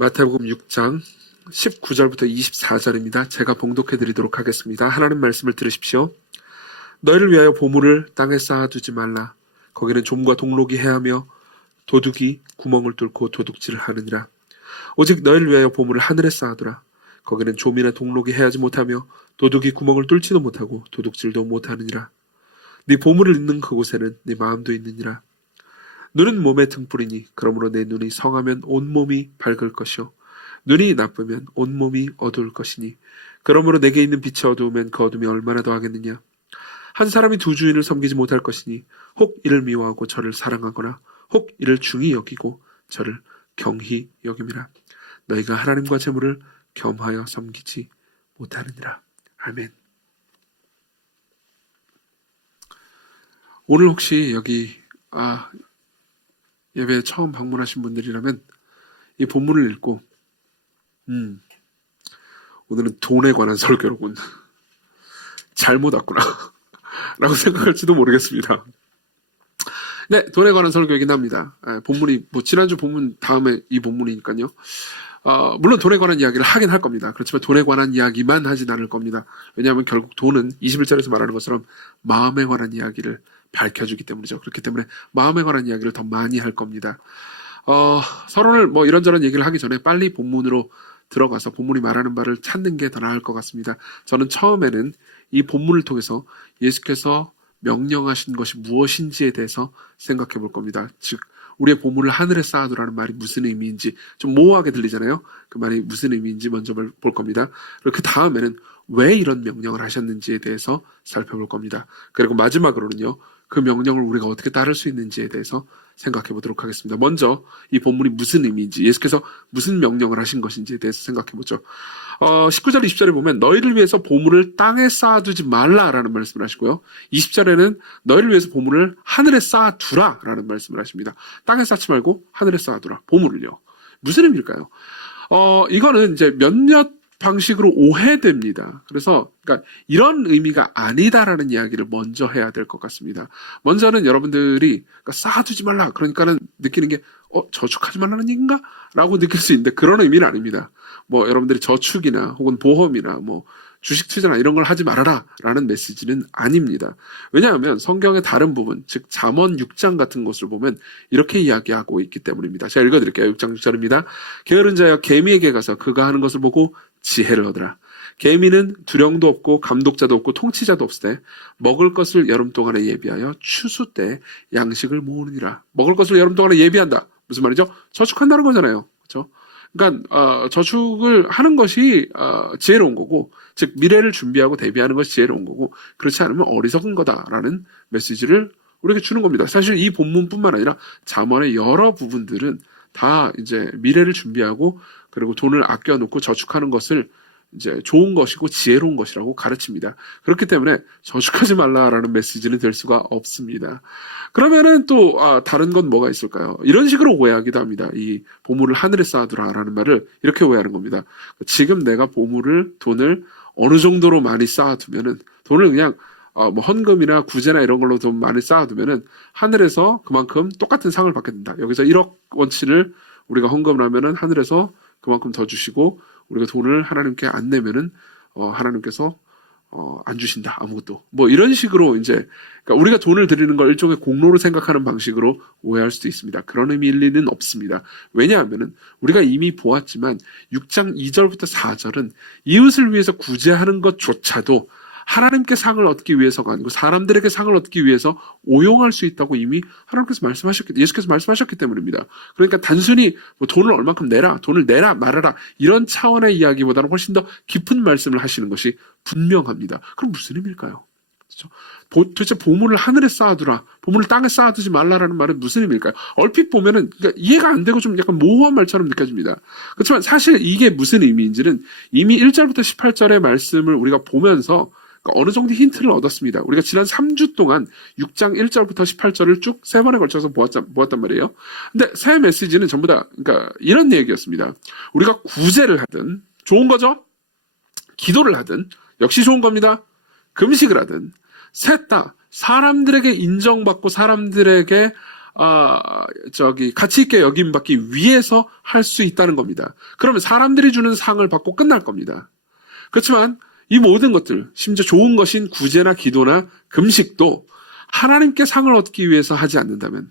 마태복음 6장 19절부터 24절입니다. 제가 봉독해 드리도록 하겠습니다. 하나님 말씀을 들으십시오. 너희를 위하여 보물을 땅에 쌓아두지 말라. 거기는 좀과 동록이 해하며 도둑이 구멍을 뚫고 도둑질을 하느니라. 오직 너희를 위하여 보물을 하늘에 쌓아두라. 거기는 좀이나 동록이 해하지 못하며 도둑이 구멍을 뚫지도 못하고 도둑질도 못하느니라. 네 보물을 있는 그곳에는 네 마음도 있느니라. 눈은 몸의 등불이니 그러므로 내 눈이 성하면 온몸이 밝을 것이요 눈이 나쁘면 온몸이 어두울 것이니 그러므로 내게 있는 빛이 어두우면 그 어둠이 얼마나 더하겠느냐. 한 사람이 두 주인을 섬기지 못할 것이니 혹 이를 미워하고 저를 사랑하거나 혹 이를 중히 여기고 저를 경히 여김이라. 너희가 하나님과 재물을 겸하여 섬기지 못하느니라. 아멘. 오늘 혹시 여기 예배에 처음 방문하신 분들이라면 이 본문을 읽고 오늘은 돈에 관한 설교로군. 잘못 왔구나 라고 생각할지도 모르겠습니다. 네, 돈에 관한 설교이긴 합니다. 본문이 지난주 본문 다음에 이 본문이니까요. 물론 돈에 관한 이야기를 하긴 할 겁니다. 그렇지만 돈에 관한 이야기만 하진 않을 겁니다. 왜냐하면 결국 돈은 21절에서 말하는 것처럼 마음에 관한 이야기를 밝혀주기 때문이죠. 그렇기 때문에 마음에 관한 이야기를 더 많이 할 겁니다. 서론을 이런저런 얘기를 하기 전에 빨리 본문으로 들어가서 본문이 말하는 바를 찾는 게 더 나을 것 같습니다. 저는 처음에는 이 본문을 통해서 예수께서 명령하신 것이 무엇인지에 대해서 생각해 볼 겁니다. 즉 우리의 보물을 하늘에 쌓아두라는 말이 무슨 의미인지, 좀 모호하게 들리잖아요. 그 말이 무슨 의미인지 먼저 볼 겁니다. 그리고 그 다음에는 왜 이런 명령을 하셨는지에 대해서 살펴볼 겁니다. 그리고 마지막으로는요, 그 명령을 우리가 어떻게 따를 수 있는지에 대해서 생각해 보도록 하겠습니다. 먼저 이 본문이 무슨 의미인지, 예수께서 무슨 명령을 하신 것인지에 대해서 생각해 보죠. 19절 20절에 보면 너희를 위해서 보물을 땅에 쌓아두지 말라라는 말씀을 하시고요. 20절에는 너희를 위해서 보물을 하늘에 쌓아두라라는 말씀을 하십니다. 땅에 쌓지 말고 하늘에 쌓아두라. 보물을요. 무슨 의미일까요? 이거는 이제 몇몇 방식으로 오해됩니다. 그래서 그러니까 이런 의미가 아니다라는 이야기를 먼저 해야 될 것 같습니다. 먼저는 여러분들이 쌓아두지 말라. 그러니까는 느끼는 게 저축하지 말라는 얘기인가? 라고 느낄 수 있는데 그런 의미는 아닙니다. 여러분들이 저축이나 혹은 보험이나 주식 투자나 이런 걸 하지 말아라 라는 메시지는 아닙니다. 왜냐하면 성경의 다른 부분, 즉 잠언 6장 같은 것을 보면 이렇게 이야기하고 있기 때문입니다. 제가 읽어드릴게요. 6장 6절입니다. 게으른 자여 개미에게 가서 그가 하는 것을 보고 지혜를 얻으라. 개미는 두령도 없고 감독자도 없고 통치자도 없으되 먹을 것을 여름 동안에 예비하여 추수 때 양식을 모으느니라. 먹을 것을 여름 동안에 예비한다. 무슨 말이죠? 저축한다는 거잖아요. 그렇죠? 그러니까 저축을 하는 것이 지혜로운 거고, 즉 미래를 준비하고 대비하는 것이 지혜로운 거고, 그렇지 않으면 어리석은 거다라는 메시지를 우리에게 주는 겁니다. 사실 이 본문뿐만 아니라 잠언의 여러 부분들은 다 이제 미래를 준비하고 그리고 돈을 아껴놓고 저축하는 것을 이제 좋은 것이고 지혜로운 것이라고 가르칩니다. 그렇기 때문에 저축하지 말라라는 메시지는 될 수가 없습니다. 그러면은 또 다른 건 뭐가 있을까요? 이런 식으로 오해하기도 합니다. 이 보물을 하늘에 쌓아두라라는 말을 이렇게 오해하는 겁니다. 지금 내가 돈을 어느 정도로 많이 쌓아두면은 돈을 그냥 헌금이나 구제나 이런 걸로 돈 많이 쌓아두면은 하늘에서 그만큼 똑같은 상을 받게 된다. 여기서 1억 원치를 우리가 헌금을 하면은 하늘에서 그만큼 더 주시고, 우리가 돈을 하나님께 안 내면은 하나님께서 안 주신다. 아무것도. 이런 식으로 이제 그러니까 우리가 돈을 드리는 걸 일종의 공로로 생각하는 방식으로 오해할 수도 있습니다. 그런 의미일 리는 없습니다. 왜냐하면은 우리가 이미 보았지만 6장 2절부터 4절은 이웃을 위해서 구제하는 것조차도 하나님께 상을 얻기 위해서가 아니고 사람들에게 상을 얻기 위해서 오용할 수 있다고 이미 예수께서 말씀하셨기 때문입니다. 그러니까 단순히 돈을 얼만큼 내라, 돈을 내라 말아라 이런 차원의 이야기보다는 훨씬 더 깊은 말씀을 하시는 것이 분명합니다. 그럼 무슨 의미일까요? 그렇죠? 도대체 보물을 하늘에 쌓아두라, 보물을 땅에 쌓아두지 말라라는 말은 무슨 의미일까요? 얼핏 보면은 그러니까 이해가 안 되고 좀 약간 모호한 말처럼 느껴집니다. 그렇지만 사실 이게 무슨 의미인지는 이미 1절부터 18절의 말씀을 우리가 보면서 어느 정도 힌트를 얻었습니다. 우리가 지난 3주 동안 6장 1절부터 18절을 쭉 3번에 걸쳐서 보았단 말이에요. 근데 새 메시지는 전부 다 그러니까 이런 얘기였습니다. 우리가 구제를 하든 좋은 거죠. 기도를 하든 역시 좋은 겁니다. 금식을 하든 셋 다 사람들에게 인정받고 사람들에게 가치 있게 여김받기 위해서 할 수 있다는 겁니다. 그러면 사람들이 주는 상을 받고 끝날 겁니다. 그렇지만 이 모든 것들, 심지어 좋은 것인 구제나 기도나 금식도 하나님께 상을 얻기 위해서 하지 않는다면,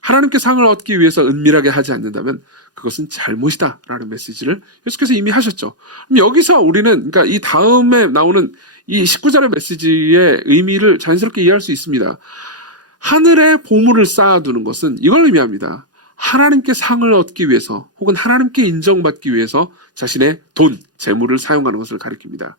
하나님께 상을 얻기 위해서 은밀하게 하지 않는다면 그것은 잘못이다라는 메시지를 예수께서 이미 하셨죠. 그럼 여기서 우리는, 그러니까 이 다음에 나오는 이 19절의 메시지의 의미를 자연스럽게 이해할 수 있습니다. 하늘에 보물을 쌓아두는 것은 이걸 의미합니다. 하나님께 상을 얻기 위해서 혹은 하나님께 인정받기 위해서 자신의 돈, 재물을 사용하는 것을 가리킵니다.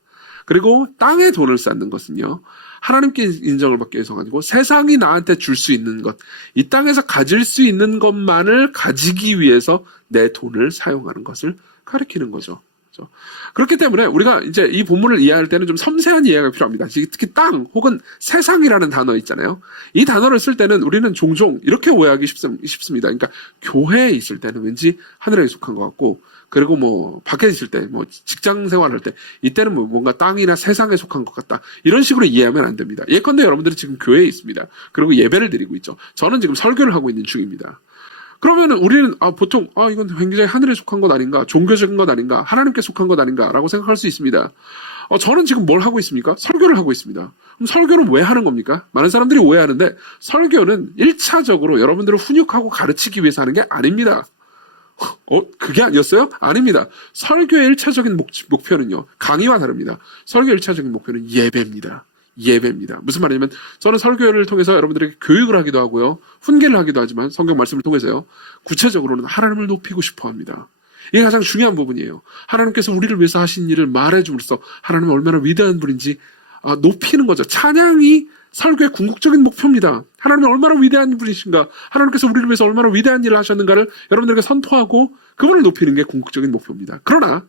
그리고 땅에 돈을 쌓는 것은요, 하나님께 인정을 받기 위해서 가지고 세상이 나한테 줄 수 있는 것, 이 땅에서 가질 수 있는 것만을 가지기 위해서 내 돈을 사용하는 것을 가리키는 거죠. 그렇기 때문에 우리가 이제 이 본문을 이해할 때는 좀 섬세한 이해가 필요합니다. 특히 땅 혹은 세상이라는 단어 있잖아요. 이 단어를 쓸 때는 우리는 종종 이렇게 오해하기 쉽습니다. 그러니까 교회에 있을 때는 왠지 하늘에 속한 것 같고, 그리고 뭐 밖에 있을 때, 뭐 직장 생활할 때 이때는 뭐 뭔가 땅이나 세상에 속한 것 같다, 이런 식으로 이해하면 안 됩니다. 예컨대 여러분들이 지금 교회에 있습니다. 그리고 예배를 드리고 있죠. 저는 지금 설교를 하고 있는 중입니다. 그러면은 우리는 보통 이건 굉장히 하늘에 속한 것 아닌가, 종교적인 것 아닌가, 하나님께 속한 것 아닌가라고 생각할 수 있습니다. 저는 지금 뭘 하고 있습니까? 설교를 하고 있습니다. 그럼 설교는 왜 하는 겁니까? 많은 사람들이 오해하는데 설교는 1차적으로 여러분들을 훈육하고 가르치기 위해서 하는 게 아닙니다. 그게 아니었어요? 아닙니다. 설교의 1차적인 목표는요, 강의와 다릅니다. 설교의 1차적인 목표는 예배입니다. 예배입니다. 무슨 말이냐면, 저는 설교를 통해서 여러분들에게 교육을 하기도 하고요, 훈계를 하기도 하지만 성경 말씀을 통해서요, 구체적으로는 하나님을 높이고 싶어 합니다. 이게 가장 중요한 부분이에요. 하나님께서 우리를 위해서 하신 일을 말해줌으로써 하나님은 얼마나 위대한 분인지 높이는 거죠. 찬양이 설교의 궁극적인 목표입니다. 하나님은 얼마나 위대한 분이신가, 하나님께서 우리를 위해서 얼마나 위대한 일을 하셨는가를 여러분들에게 선포하고 그분을 높이는 게 궁극적인 목표입니다. 그러나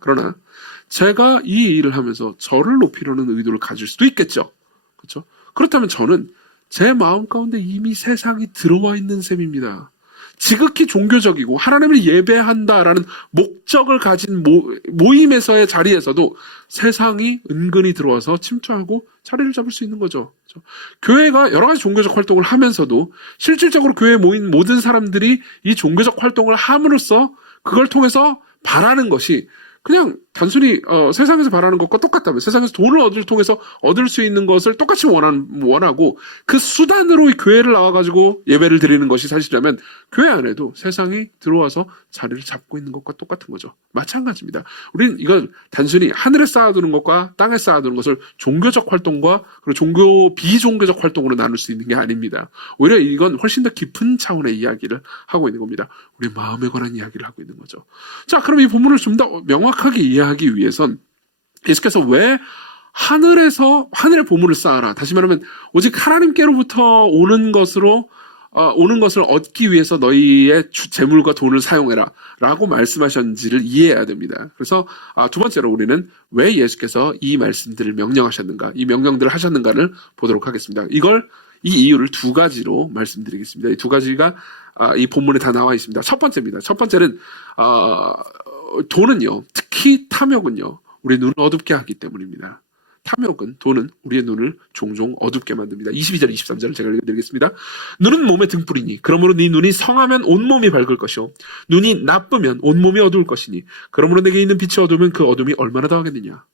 제가 이 일을 하면서 저를 높이려는 의도를 가질 수도 있겠죠. 그렇죠? 그렇다면 저는 제 마음 가운데 이미 세상이 들어와 있는 셈입니다. 지극히 종교적이고 하나님을 예배한다라는 목적을 가진 모임에서의 자리에서도 세상이 은근히 들어와서 침투하고 자리를 잡을 수 있는 거죠. 그렇죠? 교회가 여러 가지 종교적 활동을 하면서도 실질적으로 교회에 모인 모든 사람들이 이 종교적 활동을 함으로써 그걸 통해서 바라는 것이 그냥 단순히 세상에서 바라는 것과 똑같다면, 세상에서 돈을 통해서 얻을 수 있는 것을 똑같이 원하고 그 수단으로 교회를 나와가지고 예배를 드리는 것이 사실이라면, 교회 안에도 세상이 들어와서 자리를 잡고 있는 것과 똑같은 거죠. 마찬가지입니다. 우리는 이건 단순히 하늘에 쌓아두는 것과 땅에 쌓아두는 것을 종교적 활동과 그리고 비종교적 활동으로 나눌 수 있는 게 아닙니다. 오히려 이건 훨씬 더 깊은 차원의 이야기를 하고 있는 겁니다. 우리 마음에 관한 이야기를 하고 있는 거죠. 자, 그럼 이 본문을 좀 더 명확하게 이해하기 위해선 예수께서 왜 하늘의 보물을 쌓아라, 다시 말하면 오직 하나님께로부터 오는 것을 얻기 위해서 너희의 재물과 돈을 사용해라 라고 말씀하셨는지를 이해해야 됩니다. 그래서 두 번째로 우리는 왜 예수께서 이 말씀들을 명령하셨는가, 이 명령들을 하셨는가를 보도록 하겠습니다. 이 이유를 두 가지로 말씀드리겠습니다. 이 두 가지가 이 본문에 다 나와 있습니다. 첫 번째입니다. 첫 번째는 돈은요, 특히 탐욕은요, 우리 눈을 어둡게 하기 때문입니다. 돈은 우리의 눈을 종종 어둡게 만듭니다. 22절, 23절을 제가 읽어드리겠습니다. 눈은 몸의 등불이니 그러므로 네 눈이 성하면 온몸이 밝을 것이요 눈이 나쁘면 온몸이 어두울 것이니 그러므로 내게 있는 빛이 어두우면 그 어둠이 얼마나 더하겠느냐.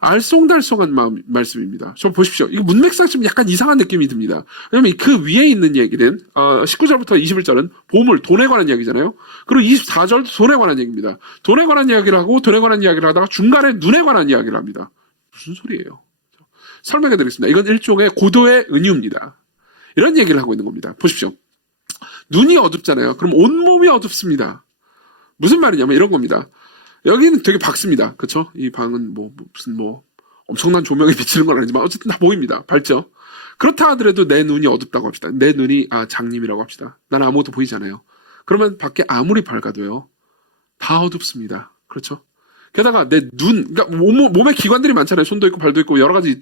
알쏭달쏭한 말씀입니다. 좀 보십시오. 이거 문맥상 좀 약간 이상한 느낌이 듭니다. 왜냐면 그 위에 있는 얘기는 19절부터 21절은 보물, 돈에 관한 이야기잖아요. 그리고 24절도 돈에 관한 얘기입니다. 돈에 관한 이야기를 하고 돈에 관한 이야기를 하다가 중간에 눈에 관한 이야기를 합니다. 무슨 소리예요? 설명해 드리겠습니다. 이건 일종의 고도의 은유입니다. 이런 얘기를 하고 있는 겁니다. 보십시오. 눈이 어둡잖아요. 그럼 온몸이 어둡습니다. 무슨 말이냐면 이런 겁니다. 여기는 되게 밝습니다. 그렇죠? 이 방은 무슨 엄청난 조명이 비치는 건 아니지만 어쨌든 다 보입니다. 밝죠? 그렇다 하더라도 내 눈이 어둡다고 합시다. 내 눈이 장님이라고 합시다. 나는 아무것도 보이지 않아요. 그러면 밖에 아무리 밝아도요, 다 어둡습니다. 그렇죠? 게다가 내 그러니까 몸에 기관들이 많잖아요. 손도 있고 발도 있고 여러 가지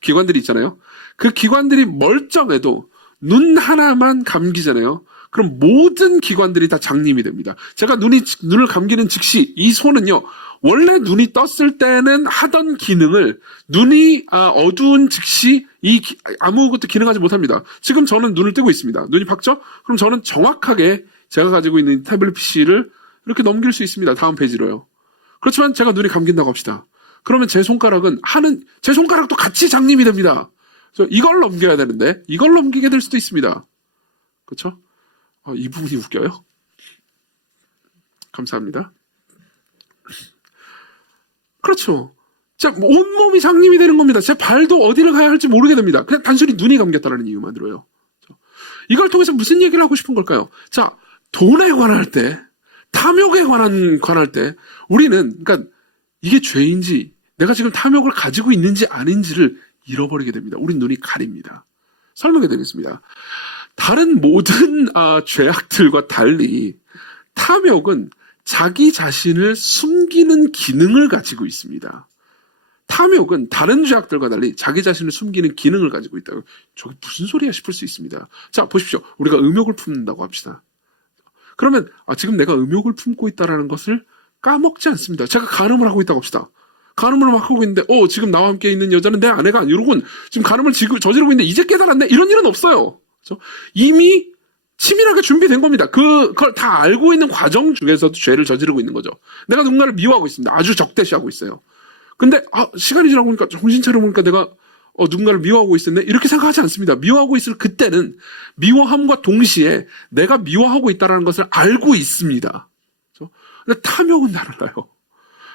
기관들이 있잖아요. 그 기관들이 멀쩡해도 눈 하나만 감기잖아요. 그럼 모든 기관들이 다 장님이 됩니다. 제가 눈을 감기는 즉시 이 손은요, 원래 눈이 떴을 때는 하던 기능을 눈이 어두운 즉시 아무것도 기능하지 못합니다. 지금 저는 눈을 뜨고 있습니다. 눈이 밝죠? 그럼 저는 정확하게 제가 가지고 있는 태블릿 PC를 이렇게 넘길 수 있습니다. 다음 페이지로요. 그렇지만 제가 눈이 감긴다고 합시다. 그러면 제 손가락도 같이 장님이 됩니다. 이걸 넘겨야 되는데 이걸 넘기게 될 수도 있습니다. 그렇죠? 이 부분이 웃겨요. 감사합니다. 그렇죠. 온몸이 장님이 되는 겁니다. 제 발도 어디를 가야 할지 모르게 됩니다. 그냥 단순히 눈이 감겼다는 이유만으로요. 이걸 통해서 무슨 얘기를 하고 싶은 걸까요? 자, 돈에 관할 때, 탐욕에 관할 때, 우리는, 그러니까 이게 죄인지, 내가 지금 탐욕을 가지고 있는지 아닌지를 잃어버리게 됩니다. 우린 눈이 가립니다. 설명해 드리겠습니다. 다른 모든 죄악들과 달리 탐욕은 자기 자신을 숨기는 기능을 가지고 있습니다. 탐욕은 다른 죄악들과 달리 자기 자신을 숨기는 기능을 가지고 있다고. 저게 무슨 소리야 싶을 수 있습니다. 자, 보십시오. 우리가 음욕을 품는다고 합시다. 그러면 지금 내가 음욕을 품고 있다는 것을 까먹지 않습니다. 제가 간음을 하고 있다고 합시다. 간음을 막 하고 있는데 지금 나와 함께 있는 여자는 내 아내가 이러곤 지금 간음을 저지르고 있는데 이제 깨달았네. 이런 일은 없어요. 그렇죠? 이미 치밀하게 준비된 겁니다. 그걸 다 알고 있는 과정 중에서도 죄를 저지르고 있는 거죠. 내가 누군가를 미워하고 있습니다. 아주 적대시하고 있어요. 근데 시간이 지나고 보니까 정신 차려보니까 내가 누군가를 미워하고 있었네. 이렇게 생각하지 않습니다. 미워하고 있을 그때는 미워함과 동시에 내가 미워하고 있다는 것을 알고 있습니다. 그렇죠? 근데 탐욕은 달라요.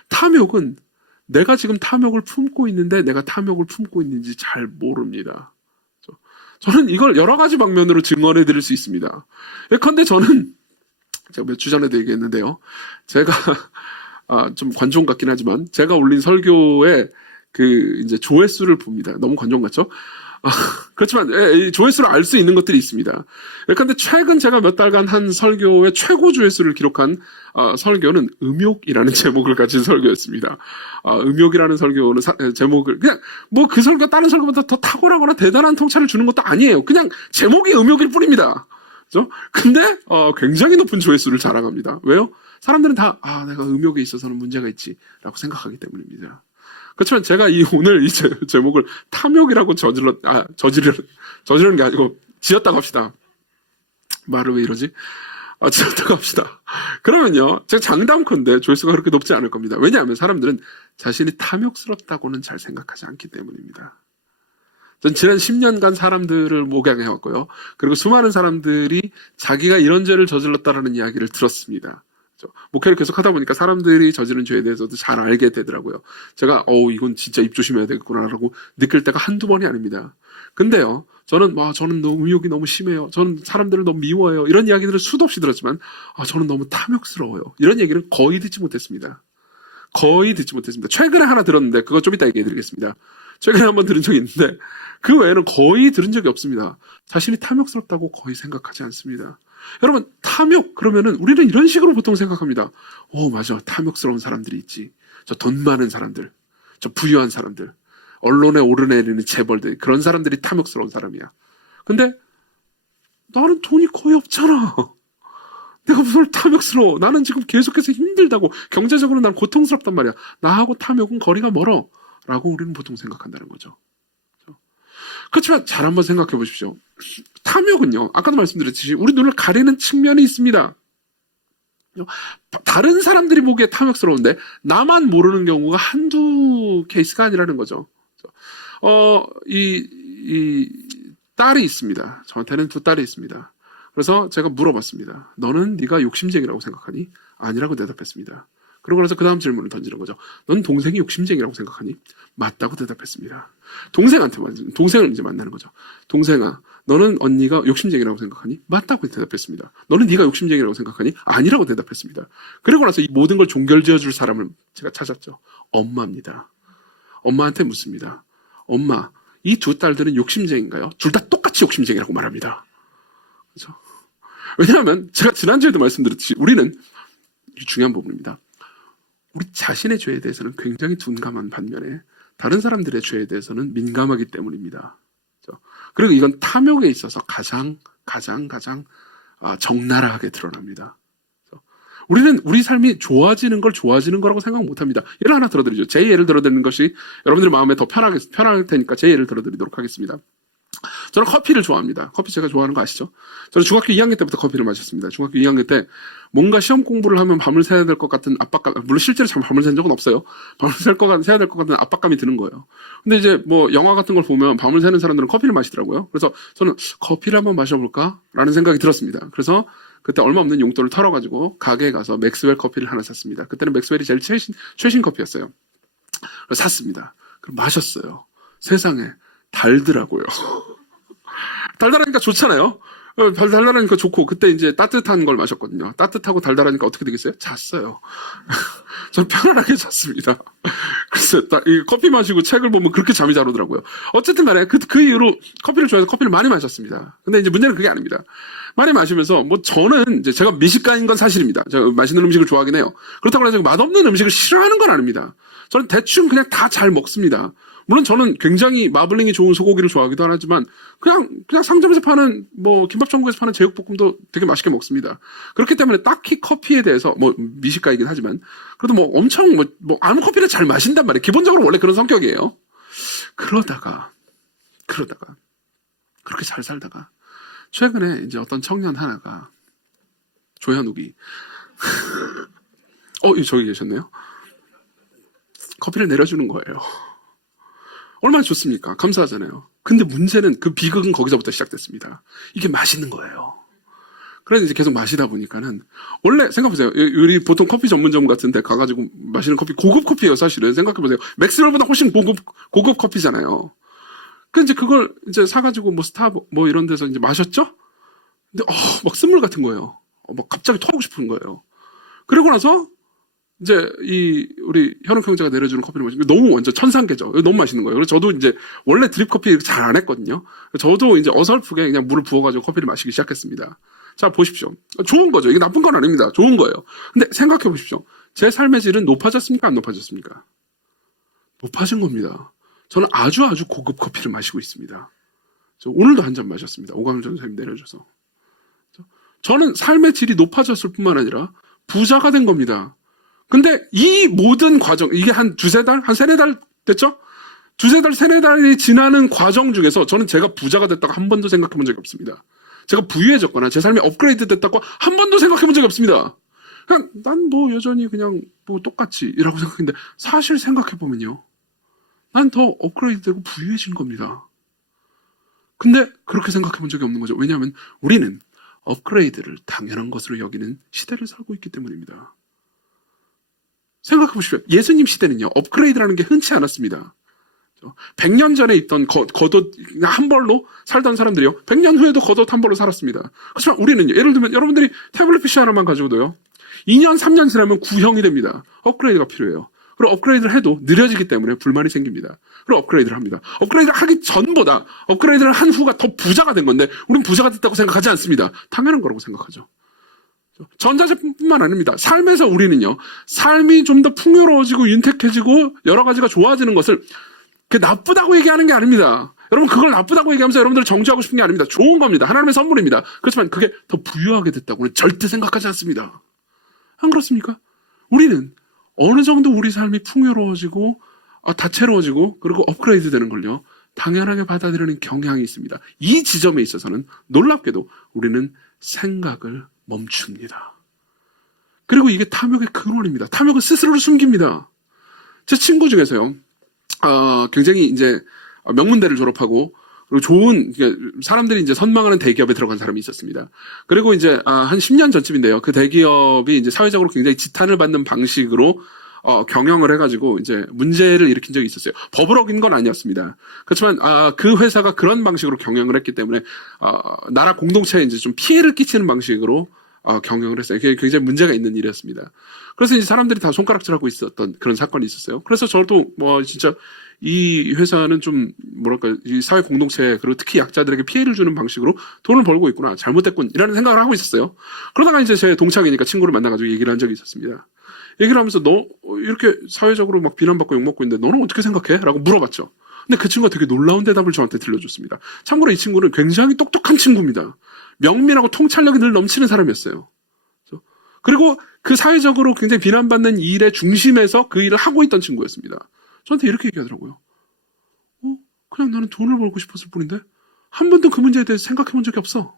탐욕은 내가 지금 탐욕을 품고 있는데 내가 탐욕을 품고 있는지 잘 모릅니다. 저는 이걸 여러 가지 방면으로 증언해 드릴 수 있습니다. 예컨대 저는 제가 몇 주 전에도 얘기했는데요. 제가 좀 관종 같긴 하지만 제가 올린 설교에 이제 조회수를 봅니다. 너무 관종 같죠? 그렇지만 조회수를 알 수 있는 것들이 있습니다. 예컨대 최근 제가 몇 달간 한 설교의 최고 조회수를 기록한 설교는 음욕이라는 제목을 가진 설교였습니다. 음욕이라는 설교는 제목을 그냥 뭐 그 설교 다른 설교보다 더 탁월하거나 대단한 통찰을 주는 것도 아니에요. 그냥 제목이 음욕일 뿐입니다. 그죠? 근데 굉장히 높은 조회수를 자랑합니다. 왜요? 사람들은 다 내가 음욕에 있어서는 문제가 있지라고 생각하기 때문입니다. 그렇지만 제가 오늘 이 제목을 탐욕이라고 저지르는 게 아니고 지었다고 합시다. 말을 왜 이러지? 지었다고 합시다. 그러면요, 제가 장담컨대 조회수가 그렇게 높지 않을 겁니다. 왜냐하면 사람들은 자신이 탐욕스럽다고는 잘 생각하지 않기 때문입니다. 전 지난 10년간 사람들을 목양해왔고요. 그리고 수많은 사람들이 자기가 이런 죄를 저질렀다라는 이야기를 들었습니다. 목회를 계속 하다 보니까 사람들이 저지른 죄에 대해서도 잘 알게 되더라고요. 제가 이건 진짜 입 조심해야 되겠구나라고 느낄 때가 한두 번이 아닙니다. 근데요, 저는 너무 음욕이 너무 심해요. 저는 사람들을 너무 미워해요. 이런 이야기들을 수도 없이 들었지만 저는 너무 탐욕스러워요. 이런 얘기를 거의 듣지 못했습니다. 최근에 하나 들었는데 그거 좀 이따 얘기해 드리겠습니다. 최근에 한번 들은 적이 있는데 그 외에는 거의 들은 적이 없습니다. 자신이 탐욕스럽다고 거의 생각하지 않습니다. 여러분, 탐욕 그러면은 우리는 이런 식으로 보통 생각합니다. 맞아, 탐욕스러운 사람들이 있지. 저 돈 많은 사람들, 저 부유한 사람들, 언론에 오르내리는 재벌들, 그런 사람들이 탐욕스러운 사람이야. 근데 나는 돈이 거의 없잖아. 내가 무슨 탐욕스러워. 나는 지금 계속해서 힘들다고, 경제적으로 난 고통스럽단 말이야. 나하고 탐욕은 거리가 멀어 라고 우리는 보통 생각한다는 거죠. 그렇지만 잘 한번 생각해 보십시오. 탐욕은요, 아까도 말씀드렸듯이 우리 눈을 가리는 측면이 있습니다. 다른 사람들이 보기에 탐욕스러운데 나만 모르는 경우가 한두 케이스가 아니라는 거죠. 이 딸이 있습니다. 저한테는 두 딸이 있습니다. 그래서 제가 물어봤습니다. 너는 네가 욕심쟁이라고 생각하니? 아니라고 대답했습니다. 그러고 나서 그 다음 질문을 던지는 거죠. 넌 동생이 욕심쟁이라고 생각하니? 맞다고 대답했습니다. 동생을 이제 만나는 거죠. 동생아, 너는 언니가 욕심쟁이라고 생각하니? 맞다고 대답했습니다. 너는 네가 욕심쟁이라고 생각하니? 아니라고 대답했습니다. 그리고 나서 이 모든 걸 종결지어줄 사람을 제가 찾았죠. 엄마입니다. 엄마한테 묻습니다. 엄마, 이 두 딸들은 욕심쟁인가요? 둘 다 똑같이 욕심쟁이라고 말합니다. 그렇죠? 왜냐하면 제가 지난주에도 말씀드렸듯이 우리는 중요한 부분입니다. 우리 자신의 죄에 대해서는 굉장히 둔감한 반면에 다른 사람들의 죄에 대해서는 민감하기 때문입니다. 그리고 이건 탐욕에 있어서 가장 적나라하게 드러납니다. 우리는 우리 삶이 좋아지는 걸 좋아지는 거라고 생각 못합니다. 예를 하나 들어드리죠. 제 예를 들어드리는 것이 여러분들의 마음에 더 편할 테니까 제 예를 들어드리도록 하겠습니다. 저는 커피를 좋아합니다. 커피 제가 좋아하는 거 아시죠? 저는 중학교 2학년 때부터 커피를 마셨습니다. 중학교 2학년 때 뭔가 시험 공부를 하면 밤을 새야 될 것 같은 압박감, 물론 실제로 참 밤을 샌 적은 없어요. 밤을 새야 될 것 같은 압박감이 드는 거예요. 근데 이제 뭐 영화 같은 걸 보면 밤을 새는 사람들은 커피를 마시더라고요. 그래서 저는 커피를 한번 마셔볼까? 라는 생각이 들었습니다. 그래서 그때 얼마 없는 용돈을 털어가지고 가게에 가서 맥스웰 커피를 하나 샀습니다. 그때는 맥스웰이 제일 최신 커피였어요. 그래서 샀습니다. 그럼 마셨어요. 세상에 달더라고요. 달달하니까 좋잖아요. 달달하니까 좋고, 그때 이제 따뜻한 걸 마셨거든요. 따뜻하고 달달하니까 어떻게 되겠어요? 잤어요. 전 편안하게 잤습니다. 그래서 이 커피 마시고 책을 보면 그렇게 잠이 잘 오더라고요. 어쨌든 간에 그 이후로 커피를 좋아해서 커피를 많이 마셨습니다. 근데 이제 문제는 그게 아닙니다. 많이 마시면서 뭐 저는 이제 제가 미식가인 건 사실입니다. 제가 맛있는 음식을 좋아하긴 해요. 그렇다고 해서 맛없는 음식을 싫어하는 건 아닙니다. 저는 대충 그냥 다 잘 먹습니다. 물론 저는 굉장히 마블링이 좋은 소고기를 좋아하기도 하지만 그냥 상점에서 파는 뭐 김밥 천국에서 파는 제육볶음도 되게 맛있게 먹습니다. 그렇기 때문에 딱히 커피에 대해서 뭐 미식가이긴 하지만 그래도 뭐 엄청 뭐 아무 커피를 잘 마신단 말이에요. 기본적으로 원래 그런 성격이에요. 그러다가 그렇게 잘 살다가 최근에 이제 어떤 청년 하나가 조현욱이 저기 계셨네요. 커피를 내려주는 거예요. 얼마나 좋습니까? 감사하잖아요. 근데 문제는 그 비극은 거기서부터 시작됐습니다. 이게 맛있는 거예요. 그래서 이제 계속 마시다 보니까는 원래 생각해보세요. 우리 보통 커피 전문점 같은 데 가가지고 마시는 커피 고급 커피예요. 사실은 생각해보세요. 맥스웰보다 훨씬 고급 커피잖아요. 그 이제 그걸 이제 사가지고 뭐 스타벅 뭐 이런 데서 이제 마셨죠? 근데 막 쓴물 같은 거예요. 막 갑자기 토하고 싶은 거예요. 그러고 나서 이제 우리 현욱 형제가 내려주는 커피를 마시면 너무 완전 천상계죠. 너무 맛있는 거예요. 그래서 저도 이제 원래 드립 커피 잘 안 했거든요. 저도 이제 어설프게 그냥 물을 부어가지고 커피를 마시기 시작했습니다. 자, 보십시오. 좋은 거죠. 이게 나쁜 건 아닙니다. 좋은 거예요. 근데 생각해 보십시오. 제 삶의 질은 높아졌습니까? 안 높아졌습니까? 높아진 겁니다. 저는 아주 고급 커피를 마시고 있습니다. 저 오늘도 한 잔 마셨습니다. 오광준 선생님 내려줘서. 저는 삶의 질이 높아졌을 뿐만 아니라 부자가 된 겁니다. 근데 이 모든 과정, 이게 한 두세 달? 한 세네 달 됐죠? 두세 달, 세네 달이 지나는 과정 중에서 저는 제가 부자가 됐다고 한 번도 생각해 본 적이 없습니다. 제가 부유해졌거나 제 삶이 업그레이드 됐다고 한 번도 생각해 본 적이 없습니다. 그냥 난 뭐 여전히 그냥 뭐 똑같이 이라고 생각했는데 사실 생각해 보면요. 난 더 업그레이드 되고 부유해진 겁니다. 근데 그렇게 생각해 본 적이 없는 거죠. 왜냐하면 우리는 업그레이드를 당연한 것으로 여기는 시대를 살고 있기 때문입니다. 생각해 보십시오. 예수님 시대는요, 업그레이드라는 게 흔치 않았습니다. 100년 전에 있던 겉옷 한 벌로 살던 사람들이요, 100년 후에도 겉옷 한 벌로 살았습니다. 그렇지만 우리는요, 예를 들면 여러분들이 태블릿 PC 하나만 가지고도요, 2년, 3년 지나면 구형이 됩니다. 업그레이드가 필요해요. 그리고 업그레이드를 해도 느려지기 때문에 불만이 생깁니다. 그리고 업그레이드를 합니다. 업그레이드를 하기 전보다 업그레이드를 한 후가 더 부자가 된 건데, 우린 부자가 됐다고 생각하지 않습니다. 당연한 거라고 생각하죠. 전자제품뿐만 아닙니다. 삶에서 우리는요, 삶이 좀 더 풍요로워지고 윤택해지고 여러 가지가 좋아지는 것을 나쁘다고 얘기하는 게 아닙니다. 여러분, 그걸 나쁘다고 얘기하면서 여러분들을 정죄하고 싶은 게 아닙니다. 좋은 겁니다. 하나님의 선물입니다. 그렇지만 그게 더 부유하게 됐다고는 절대 생각하지 않습니다. 안 그렇습니까? 우리는 어느 정도 우리 삶이 풍요로워지고 다채로워지고 그리고 업그레이드 되는 걸요, 당연하게 받아들이는 경향이 있습니다. 이 지점에 있어서는 놀랍게도 우리는 생각을 멈춥니다. 그리고 이게 탐욕의 근원입니다. 탐욕은 스스로를 숨깁니다. 제 친구 중에서요, 굉장히 이제 명문대를 졸업하고 그리고 좋은 사람들이 이제 선망하는 대기업에 들어간 사람이 있었습니다. 그리고 이제 한 10년 전쯤인데요, 그 대기업이 이제 사회적으로 굉장히 지탄을 받는 방식으로 경영을 해가지고 이제 문제를 일으킨 적이 있었어요. 법을 어긴 건 아니었습니다. 그렇지만 그 회사가 그런 방식으로 경영을 했기 때문에 나라 공동체에 이제 좀 피해를 끼치는 방식으로 경영을 했어요. 그게 굉장히 문제가 있는 일이었습니다. 그래서 이제 사람들이 다 손가락질하고 있었던 그런 사건이 있었어요. 그래서 저도 뭐 진짜 이 회사는 좀 뭐랄까, 이 사회 공동체 그리고 특히 약자들에게 피해를 주는 방식으로 돈을 벌고 있구나, 잘못됐군이라는 생각을 하고 있었어요. 그러다가 이제 제 동창이니까 친구를 만나가지고 얘기를 한 적이 있었습니다. 얘기를 하면서 너 이렇게 사회적으로 막 비난받고 욕먹고 있는데 너는 어떻게 생각해? 라고 물어봤죠. 근데 그 친구가 되게 놀라운 대답을 저한테 들려줬습니다. 참고로 이 친구는 굉장히 똑똑한 친구입니다. 명민하고 통찰력이 늘 넘치는 사람이었어요. 그리고 그 사회적으로 굉장히 비난받는 일의 중심에서 그 일을 하고 있던 친구였습니다. 저한테 이렇게 얘기하더라고요. 그냥 나는 돈을 벌고 싶었을 뿐인데 한 번도 그 문제에 대해서 생각해 본 적이 없어.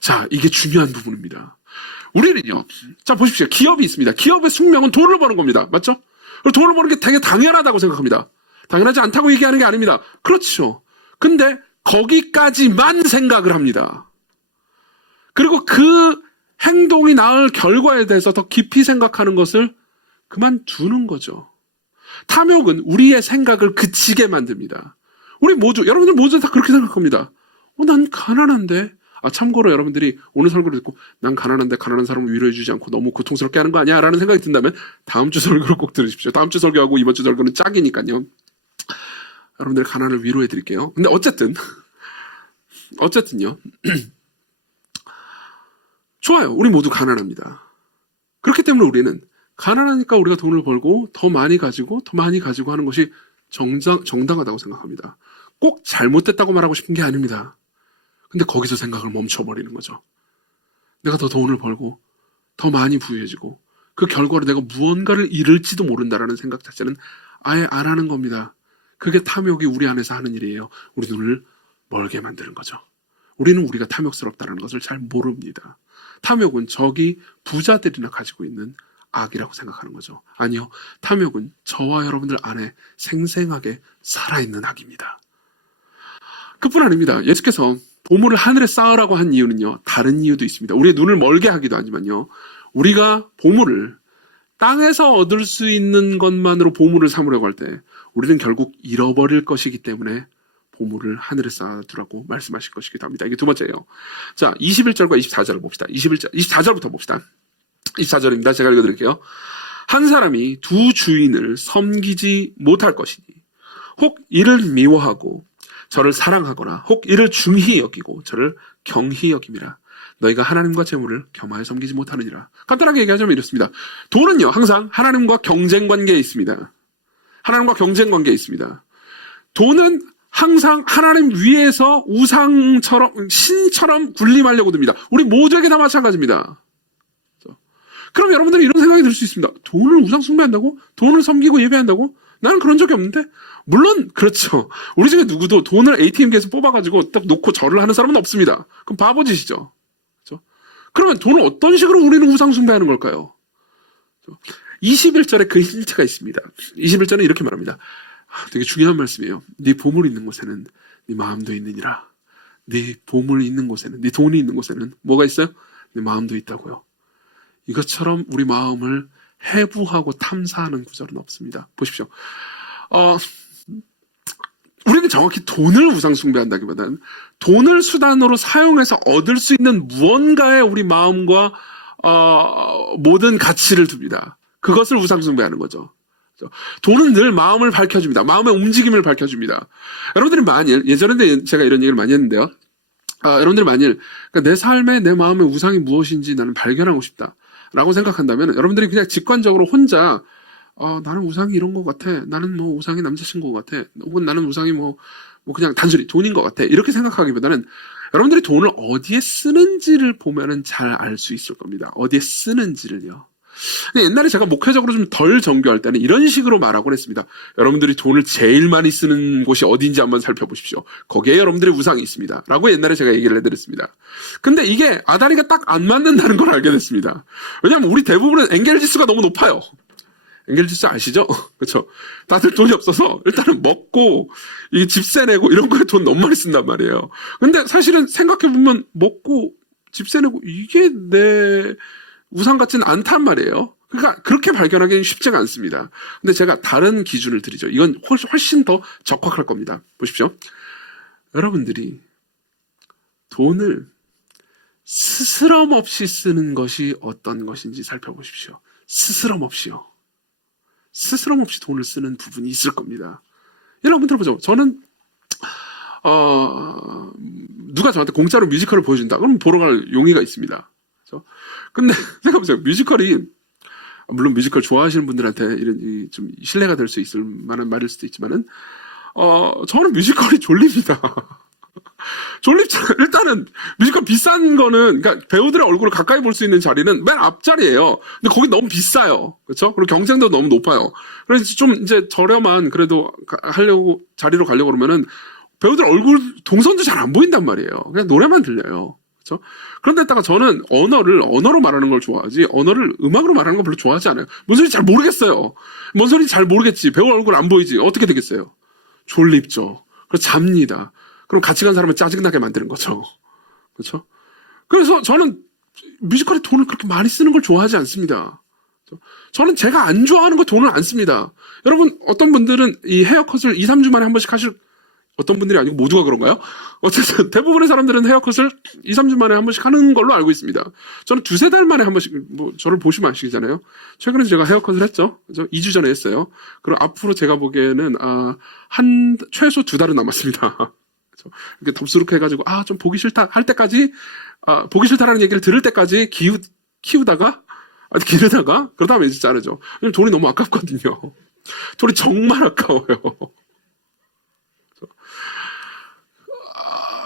자, 이게 중요한 부분입니다. 우리는요, 자, 보십시오. 기업이 있습니다. 기업의 숙명은 돈을 버는 겁니다. 맞죠? 그리고 돈을 버는 게 되게 당연하다고 생각합니다. 당연하지 않다고 얘기하는 게 아닙니다. 그렇죠. 근데 거기까지만 생각을 합니다. 그리고 그 행동이 낳을 결과에 대해서 더 깊이 생각하는 것을 그만두는 거죠. 탐욕은 우리의 생각을 그치게 만듭니다. 우리 모두, 여러분들 모두 다 그렇게 생각합니다. 난 가난한데. 참고로 여러분들이 오늘 설교를 듣고 난 가난한데 가난한 사람을 위로해주지 않고 너무 고통스럽게 하는 거 아니야? 라는 생각이 든다면 다음 주 설교를 꼭 들으십시오. 다음 주 설교하고 이번 주 설교는 짝이니까요. 여러분들의 가난을 위로해드릴게요. 근데 어쨌든요. 좋아요. 우리 모두 가난합니다. 그렇기 때문에 우리는 가난하니까 우리가 돈을 벌고 더 많이 가지고 하는 것이 정당하다고 생각합니다. 꼭 잘못됐다고 말하고 싶은 게 아닙니다. 근데 거기서 생각을 멈춰버리는 거죠. 내가 더 돈을 벌고 더 많이 부유해지고 그 결과로 내가 무언가를 잃을지도 모른다라는 생각 자체는 아예 안 하는 겁니다. 그게 탐욕이 우리 안에서 하는 일이에요. 우리 눈을 멀게 만드는 거죠. 우리는 우리가 탐욕스럽다는 것을 잘 모릅니다. 탐욕은 저기 부자들이나 가지고 있는 악이라고 생각하는 거죠. 아니요. 탐욕은 저와 여러분들 안에 생생하게 살아있는 악입니다. 그뿐 아닙니다. 예수께서 보물을 하늘에 쌓으라고 한 이유는요. 다른 이유도 있습니다. 우리의 눈을 멀게 하기도 하지만요. 우리가 보물을 땅에서 얻을 수 있는 것만으로 보물을 삼으려고 할 때 우리는 결국 잃어버릴 것이기 때문에 보물을 하늘에 쌓아두라고 말씀하실 것이기도 합니다. 이게 두 번째예요. 자, 21절과 24절을 봅시다. 24절부터 봅시다. 24절입니다. 제가 읽어드릴게요. 한 사람이 두 주인을 섬기지 못할 것이니 혹 이를 미워하고 저를 사랑하거나 혹 이를 중히 여기고 저를 경히 여김이라. 너희가 하나님과 재물을 겸하여 섬기지 못하느니라. 간단하게 얘기하자면 이렇습니다. 돈은요 항상 하나님과 경쟁 관계에 있습니다. 하나님과 경쟁 관계에 있습니다. 돈은 항상 하나님 위에서 우상처럼 신처럼 군림하려고 듭니다. 우리 모두에게 다 마찬가지입니다. 그럼 여러분들이 이런 생각이 들 수 있습니다. 돈을 우상 숭배한다고? 돈을 섬기고 예배한다고? 나는 그런 적이 없는데? 물론 그렇죠. 우리 중에 누구도 돈을 ATM기에서 뽑아가지고 딱 놓고 절을 하는 사람은 없습니다. 그럼 바보짓이죠. 그렇죠? 그러면 돈을 어떤 식으로 우리는 우상 숭배하는 걸까요? 21절에 그 힌트가 있습니다. 21절은 이렇게 말합니다. 되게 중요한 말씀이에요. 네 보물이 있는 곳에는 네 마음도 있느니라. 네 보물이 있는 곳에는, 네 돈이 있는 곳에는 뭐가 있어요? 네 마음도 있다고요. 이것처럼 우리 마음을 해부하고 탐사하는 구절은 없습니다. 보십시오. 우리는 정확히 돈을 우상 숭배한다기보다는 돈을 수단으로 사용해서 얻을 수 있는 무언가에 우리 마음과 모든 가치를 둡니다. 그것을 우상 숭배하는 거죠. 돈은 늘 마음을 밝혀줍니다. 마음의 움직임을 밝혀줍니다. 여러분들이 만일, 예전에 제가 이런 얘기를 많이 했는데요. 여러분들이 만일 그러니까 내 삶에 내 마음의 우상이 무엇인지 나는 발견하고 싶다 라고 생각한다면 여러분들이 그냥 직관적으로 혼자 나는 우상이 이런 것 같아. 나는 뭐 우상이 남자친구 같아. 혹은 나는 우상이 뭐 그냥 단순히 돈인 것 같아. 이렇게 생각하기보다는 여러분들이 돈을 어디에 쓰는지를 보면은 잘 알 수 있을 겁니다. 어디에 쓰는지를요. 옛날에 제가 목회적으로 좀 덜 정교할 때는 이런 식으로 말하곤 했습니다. 여러분들이 돈을 제일 많이 쓰는 곳이 어딘지 한번 살펴보십시오. 거기에 여러분들의 우상이 있습니다. 라고 옛날에 제가 얘기를 해드렸습니다. 근데 이게 아다리가 딱 안 맞는다는 걸 알게 됐습니다. 왜냐하면 우리 대부분은 엔겔 지수가 너무 높아요. 엔겔 지수 아시죠? 그렇죠? 다들 돈이 없어서 일단은 먹고 이 집세 내고 이런 거에 돈 너무 많이 쓴단 말이에요. 근데 사실은 생각해보면 먹고 집세 내고 이게 내 우상 같지는 않단 말이에요. 그러니까 그렇게 발견하기는 쉽지가 않습니다. 근데 제가 다른 기준을 드리죠. 이건 훨씬 더 적확할 겁니다. 보십시오. 여러분들이 돈을 스스럼 없이 쓰는 것이 어떤 것인지 살펴보십시오. 스스럼 없이요. 스스럼 없이 돈을 쓰는 부분이 있을 겁니다. 여러분 들어보죠. 저는 누가 저한테 공짜로 뮤지컬을 보여준다. 그럼 보러 갈 용의가 있습니다. 그렇죠? 근데 생각해보세요. 뮤지컬이 물론 뮤지컬 좋아하시는 분들한테 이런 좀 신뢰가 될 수 있을 만한 말일 수도 있지만은 저는 뮤지컬이 졸립니다. 일단은 뮤지컬 비싼 거는, 그러니까 배우들의 얼굴을 가까이 볼 수 있는 자리는 맨 앞자리예요. 근데 거기 너무 비싸요. 그렇죠? 그리고 경쟁도 너무 높아요. 그래서 좀 이제 저렴한 그래도 하려고 자리로 가려고 그러면은 배우들 얼굴 동선도 잘 안 보인단 말이에요. 그냥 노래만 들려요. 그렇죠? 그런데다가 저는 언어로 말하는 걸 좋아하지, 언어를 음악으로 말하는 걸 별로 좋아하지 않아요. 뭔 소리인지 잘 모르겠어요. 뭔 소리인지 잘 모르겠지. 배우 얼굴 안 보이지. 어떻게 되겠어요? 졸립죠. 그래서 잡니다. 그럼 같이 간 사람을 짜증나게 만드는 거죠. 그렇죠? 그래서 저는 뮤지컬에 돈을 그렇게 많이 쓰는 걸 좋아하지 않습니다. 저는 제가 안 좋아하는 거 돈을 안 씁니다. 여러분, 어떤 분들은 이 헤어컷을 2, 3주 만에 한 번씩 어떤 분들이 아니고 모두가 그런가요? 어쨌든 대부분의 사람들은 헤어컷을 2, 3주 만에 한 번씩 하는 걸로 알고 있습니다. 저는 2, 3달 만에 한 번씩, 저를 보시면 아시잖아요. 최근에 제가 헤어컷을 했죠. 2주 전에 했어요. 그리고 앞으로 제가 보기에는 최소 2달은 남았습니다. 이렇게 덥수룩 해가지고 좀 보기 싫다 할 때까지, 보기 싫다라는 얘기를 들을 때까지 기르다가 그 다음에 이제 자르죠. 왜냐면 돈이 너무 아깝거든요. 돈이 정말 아까워요.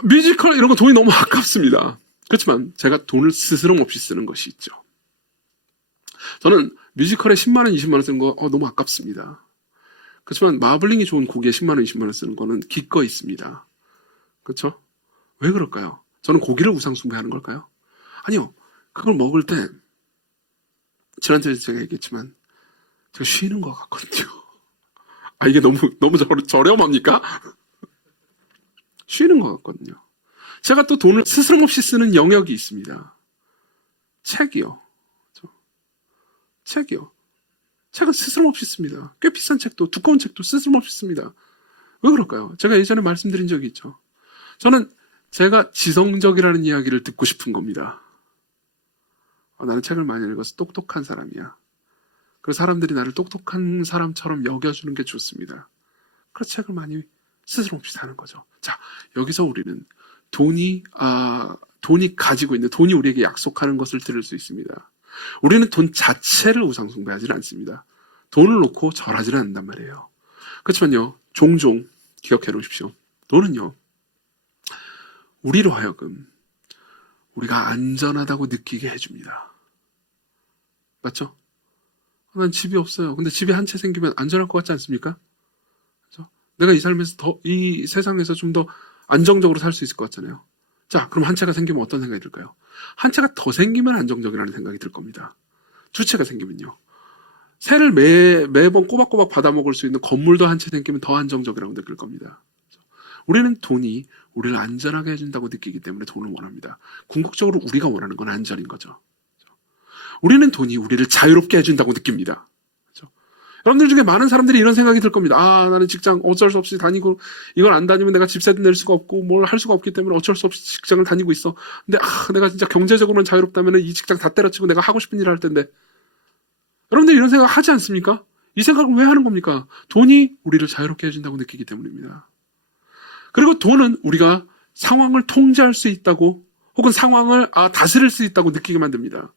뮤지컬 이런 거 돈이 너무 아깝습니다. 그렇지만 제가 돈을 스스럼 없이 쓰는 것이 있죠. 저는 뮤지컬에 10만 원, 20만 원 쓰는 거 너무 아깝습니다. 그렇지만 마블링이 좋은 곡에 10만 원, 20만 원 쓰는 거는 기꺼이 있습니다. 그렇죠? 왜 그럴까요? 저는 고기를 우상숭배하는 걸까요? 아니요. 그걸 먹을 때 지난주에 제가 얘기했지만 제가 쉬는 것 같거든요. 이게 너무 저렴합니까? 쉬는 것 같거든요. 제가 또 돈을 스스럼 없이 쓰는 영역이 있습니다. 책이요. 책은 스스럼 없이 씁니다. 꽤 비싼 책도, 두꺼운 책도 스스럼 없이 씁니다. 왜 그럴까요? 제가 예전에 말씀드린 적이 있죠. 저는 제가 지성적이라는 이야기를 듣고 싶은 겁니다. 나는 책을 많이 읽어서 똑똑한 사람이야. 그래서 사람들이 나를 똑똑한 사람처럼 여겨주는 게 좋습니다. 그래서 책을 많이 스스럼 없이 사는 거죠. 자, 여기서 우리는 돈이 가지고 있는, 돈이 우리에게 약속하는 것을 들을 수 있습니다. 우리는 돈 자체를 우상숭배하지는 않습니다. 돈을 놓고 절하지는 않는단 말이에요. 그렇지만요, 종종 기억해 놓으십시오. 돈은요, 우리로 하여금 우리가 안전하다고 느끼게 해줍니다. 맞죠? 난 집이 없어요. 근데 집이 한 채 생기면 안전할 것 같지 않습니까? 그렇죠? 내가 이 삶에서 이 세상에서 좀 더 안정적으로 살 수 있을 것 같잖아요. 자, 그럼 한 채가 생기면 어떤 생각이 들까요? 한 채가 더 생기면 안정적이라는 생각이 들 겁니다. 2채가 생기면요, 새를 매번 꼬박꼬박 받아먹을 수 있는 건물도 한 채 생기면 더 안정적이라고 느낄 겁니다. 우리는 돈이 우리를 안전하게 해준다고 느끼기 때문에 돈을 원합니다. 궁극적으로 우리가 원하는 건 안전인 거죠. 우리는 돈이 우리를 자유롭게 해준다고 느낍니다. 그렇죠? 여러분들 중에 많은 사람들이 이런 생각이 들 겁니다. 나는 직장 어쩔 수 없이 다니고, 이걸 안 다니면 내가 집세도 낼 수가 없고 뭘 할 수가 없기 때문에 어쩔 수 없이 직장을 다니고 있어. 근데 내가 진짜 경제적으로는 자유롭다면 이 직장 다 때려치고 내가 하고 싶은 일을 할 텐데. 여러분들 이런 생각 하지 않습니까? 이 생각을 왜 하는 겁니까? 돈이 우리를 자유롭게 해준다고 느끼기 때문입니다. 그리고 돈은 우리가 상황을 통제할 수 있다고, 혹은 상황을 다스릴 수 있다고 느끼게 만듭니다.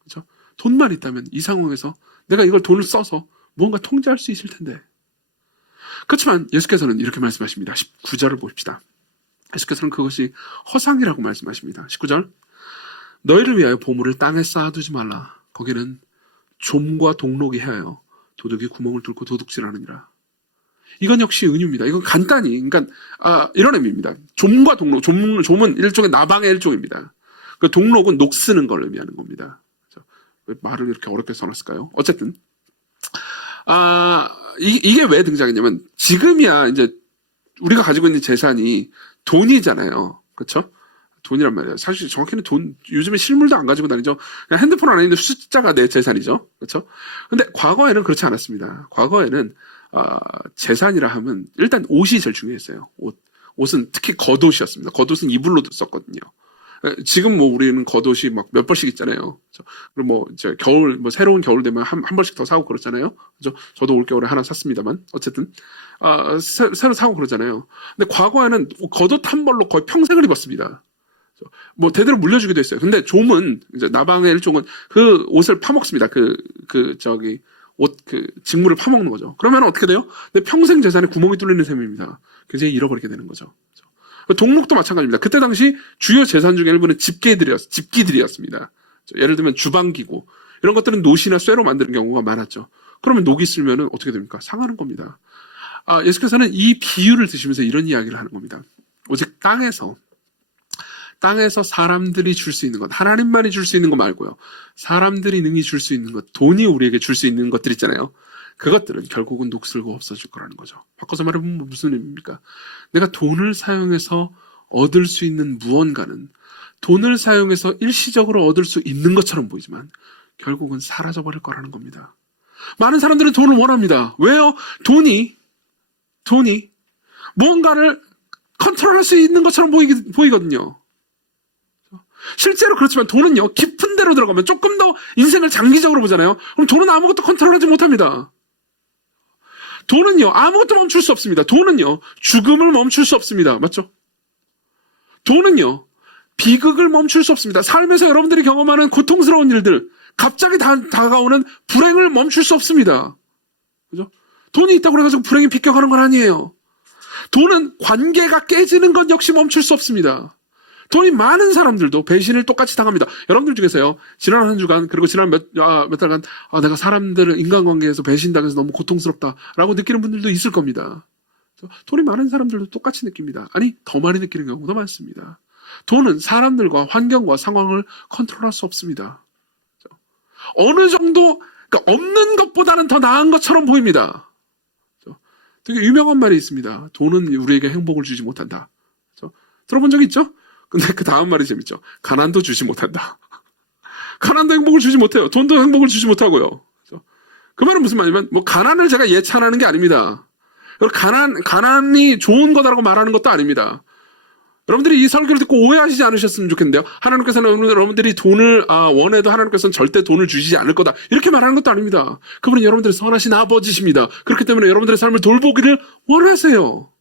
그렇죠? 돈만 있다면 이 상황에서 내가 이걸 돈을 써서 무언가 통제할 수 있을 텐데. 그렇지만 예수께서는 이렇게 말씀하십니다. 19절을 보십시다. 예수께서는 그것이 허상이라고 말씀하십니다. 19절. 너희를 위하여 보물을 땅에 쌓아두지 말라. 거기는 좀과 동록이 해하여 도둑이 구멍을 뚫고 도둑질하느니라. 이건 역시 은유입니다. 이건 간단히, 그러니까 이런 의미입니다. 좀과 동록, 좀은 일종의 나방의 일종입니다. 그 동록은 녹 쓰는 걸 의미하는 겁니다. 왜 말을 이렇게 어렵게 써놨을까요? 어쨌든 이게 왜 등장했냐면, 지금이야 이제 우리가 가지고 있는 재산이 돈이잖아요. 그렇죠? 돈이란 말이에요. 사실 정확히는 요즘에 실물도 안 가지고 다니죠. 그냥 핸드폰 안에 있는 숫자가 내 재산이죠. 그렇죠? 근데 과거에는 그렇지 않았습니다. 과거에는 재산이라 하면 일단 옷이 제일 중요했어요. 옷은 특히 겉옷이었습니다. 겉옷은 이불로도 썼거든요. 지금 우리는 겉옷이 막 몇 벌씩 있잖아요. 그리고 이제 겨울, 새로운 겨울 되면 한 벌씩 더 사고 그렇잖아요. 그죠? 저도 올겨울에 하나 샀습니다만, 어쨌든, 새로 사고 그러잖아요. 근데 과거에는 겉옷 한 벌로 거의 평생을 입었습니다. 대대로 물려주기도 했어요. 근데 좀은, 이제 나방의 일종은 그 옷을 파먹습니다. 직무를 파먹는 거죠. 그러면 어떻게 돼요? 내 평생 재산에 구멍이 뚫리는 셈입니다. 굉장히 잃어버리게 되는 거죠. 동록도 마찬가지입니다. 그때 당시 주요 재산 중에 일부는 집기들이었습니다. 예를 들면 주방기구 이런 것들은 노시나 쇠로 만드는 경우가 많았죠. 그러면 녹이 쓸면은 어떻게 됩니까? 상하는 겁니다. 예수께서는 이 비유를 드시면서 이런 이야기를 하는 겁니다. 오직 땅에서 사람들이 줄 수 있는 것, 하나님만이 줄 수 있는 것 말고요. 사람들이 능히 줄 수 있는 것, 돈이 우리에게 줄 수 있는 것들 있잖아요. 그것들은 결국은 녹슬고 없어질 거라는 거죠. 바꿔서 말해보면 무슨 의미입니까? 내가 돈을 사용해서 얻을 수 있는 무언가는 돈을 사용해서 일시적으로 얻을 수 있는 것처럼 보이지만 결국은 사라져버릴 거라는 겁니다. 많은 사람들은 돈을 원합니다. 왜요? 돈이 무언가를 컨트롤할 수 있는 것처럼 보이거든요. 실제로 그렇지만 돈은요, 깊은 데로 들어가면 조금 더 인생을 장기적으로 보잖아요. 그럼 돈은 아무것도 컨트롤하지 못합니다. 돈은요, 아무것도 멈출 수 없습니다. 돈은요, 죽음을 멈출 수 없습니다. 맞죠? 돈은요, 비극을 멈출 수 없습니다. 삶에서 여러분들이 경험하는 고통스러운 일들, 갑자기 다가오는 불행을 멈출 수 없습니다. 그죠? 돈이 있다고 해가지고 불행이 비껴가는 건 아니에요. 돈은 관계가 깨지는 것 역시 멈출 수 없습니다. 돈이 많은 사람들도 배신을 똑같이 당합니다. 여러분들 중에서요, 지난 한 주간, 그리고 지난 몇 달간, 내가 사람들을 인간관계에서 배신당해서 너무 고통스럽다라고 느끼는 분들도 있을 겁니다. 돈이 많은 사람들도 똑같이 느낍니다. 아니, 더 많이 느끼는 경우도 많습니다. 돈은 사람들과 환경과 상황을 컨트롤할 수 없습니다. 어느 정도, 그러니까 없는 것보다는 더 나은 것처럼 보입니다. 되게 유명한 말이 있습니다. 돈은 우리에게 행복을 주지 못한다. 들어본 적 있죠? 근데 그 다음 말이 재밌죠. 가난도 주지 못한다. 가난도 행복을 주지 못해요. 돈도 행복을 주지 못하고요. 그 말은 무슨 말이냐면, 가난을 제가 예찬하는 게 아닙니다. 가난이 좋은 거다라고 말하는 것도 아닙니다. 여러분들이 이 설교를 듣고 오해하시지 않으셨으면 좋겠는데요. 하나님께서는 여러분들이 돈을 원해도 하나님께서는 절대 돈을 주시지 않을 거다. 이렇게 말하는 것도 아닙니다. 그분은 여러분들의 선하신 아버지십니다. 그렇기 때문에 여러분들의 삶을 돌보기를 원하세요.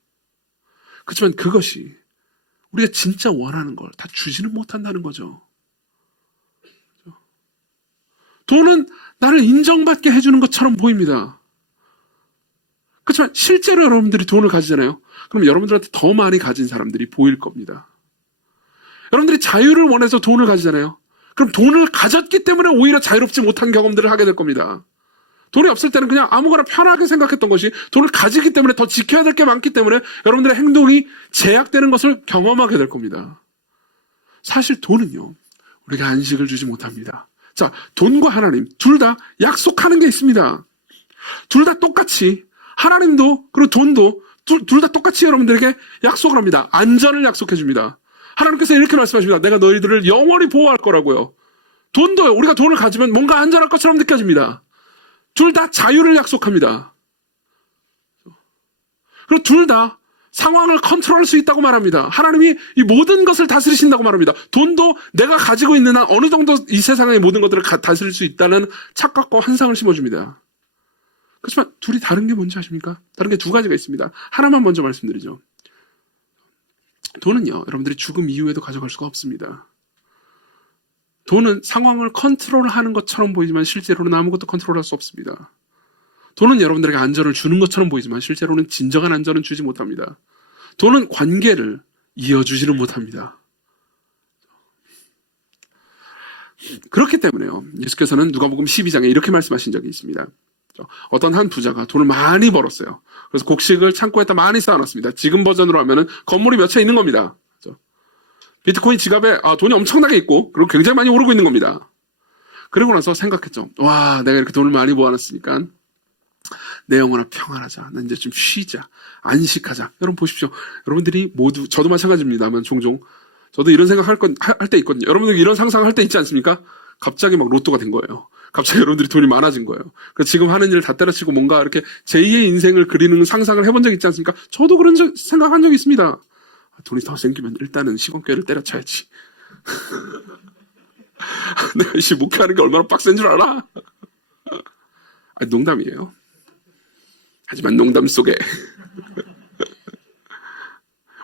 그렇지만 그것이 우리가 진짜 원하는 걸 다 주지는 못한다는 거죠. 돈은 나를 인정받게 해주는 것처럼 보입니다. 그렇지만 실제로 여러분들이 돈을 가지잖아요. 그럼 여러분들한테 더 많이 가진 사람들이 보일 겁니다. 여러분들이 자유를 원해서 돈을 가지잖아요. 그럼 돈을 가졌기 때문에 오히려 자유롭지 못한 경험들을 하게 될 겁니다. 돈이 없을 때는 그냥 아무거나 편하게 생각했던 것이 돈을 가지기 때문에 더 지켜야 될 게 많기 때문에 여러분들의 행동이 제약되는 것을 경험하게 될 겁니다. 사실 돈은요, 우리가 안식을 주지 못합니다. 자, 돈과 하나님 둘 다 약속하는 게 있습니다. 둘 다 똑같이 하나님도 그리고 돈도 둘 다 똑같이 여러분들에게 약속을 합니다. 안전을 약속해 줍니다. 하나님께서 이렇게 말씀하십니다. 내가 너희들을 영원히 보호할 거라고요. 돈도요, 우리가 돈을 가지면 뭔가 안전할 것처럼 느껴집니다. 둘 다 자유를 약속합니다. 그리고 둘 다 상황을 컨트롤할 수 있다고 말합니다. 하나님이 이 모든 것을 다스리신다고 말합니다. 돈도 내가 가지고 있는 한 어느 정도 이 세상의 모든 것들을 다스릴 수 있다는 착각과 환상을 심어줍니다. 그렇지만 둘이 다른 게 뭔지 아십니까? 다른 게 두 가지가 있습니다. 하나만 먼저 말씀드리죠. 돈은요, 여러분들이 죽음 이후에도 가져갈 수가 없습니다. 돈은 상황을 컨트롤하는 것처럼 보이지만 실제로는 아무것도 컨트롤할 수 없습니다. 돈은 여러분들에게 안전을 주는 것처럼 보이지만 실제로는 진정한 안전은 주지 못합니다. 돈은 관계를 이어주지는 못합니다. 그렇기 때문에요, 예수께서는 누가복음 12장에 이렇게 말씀하신 적이 있습니다. 어떤 한 부자가 돈을 많이 벌었어요. 그래서 곡식을 창고에다 많이 쌓아놨습니다. 지금 버전으로 하면은 건물이 몇 채 있는 겁니다. 비트코인 지갑에 돈이 엄청나게 있고 그리고 굉장히 많이 오르고 있는 겁니다. 그러고 나서 생각했죠. 와, 내가 이렇게 돈을 많이 모아놨으니까 내 영혼아 평안하자. 나 이제 좀 쉬자. 안식하자. 여러분 보십시오. 여러분들이 모두, 저도 마찬가지입니다만 종종 저도 이런 생각 할 때 있거든요. 여러분들 이런 상상할 때 있지 않습니까? 갑자기 막 로또가 된 거예요. 갑자기 여러분들이 돈이 많아진 거예요. 그래서 지금 하는 일을 다 때려치고 뭔가 이렇게 제2의 인생을 그리는 상상을 해본 적 있지 않습니까? 저도 그런 생각한 적이 있습니다. 돈이 더 생기면 일단은 시건교회를 때려쳐야지. 내가 목회하는 게 얼마나 빡센 줄 알아? 농담이에요. 하지만 농담 속에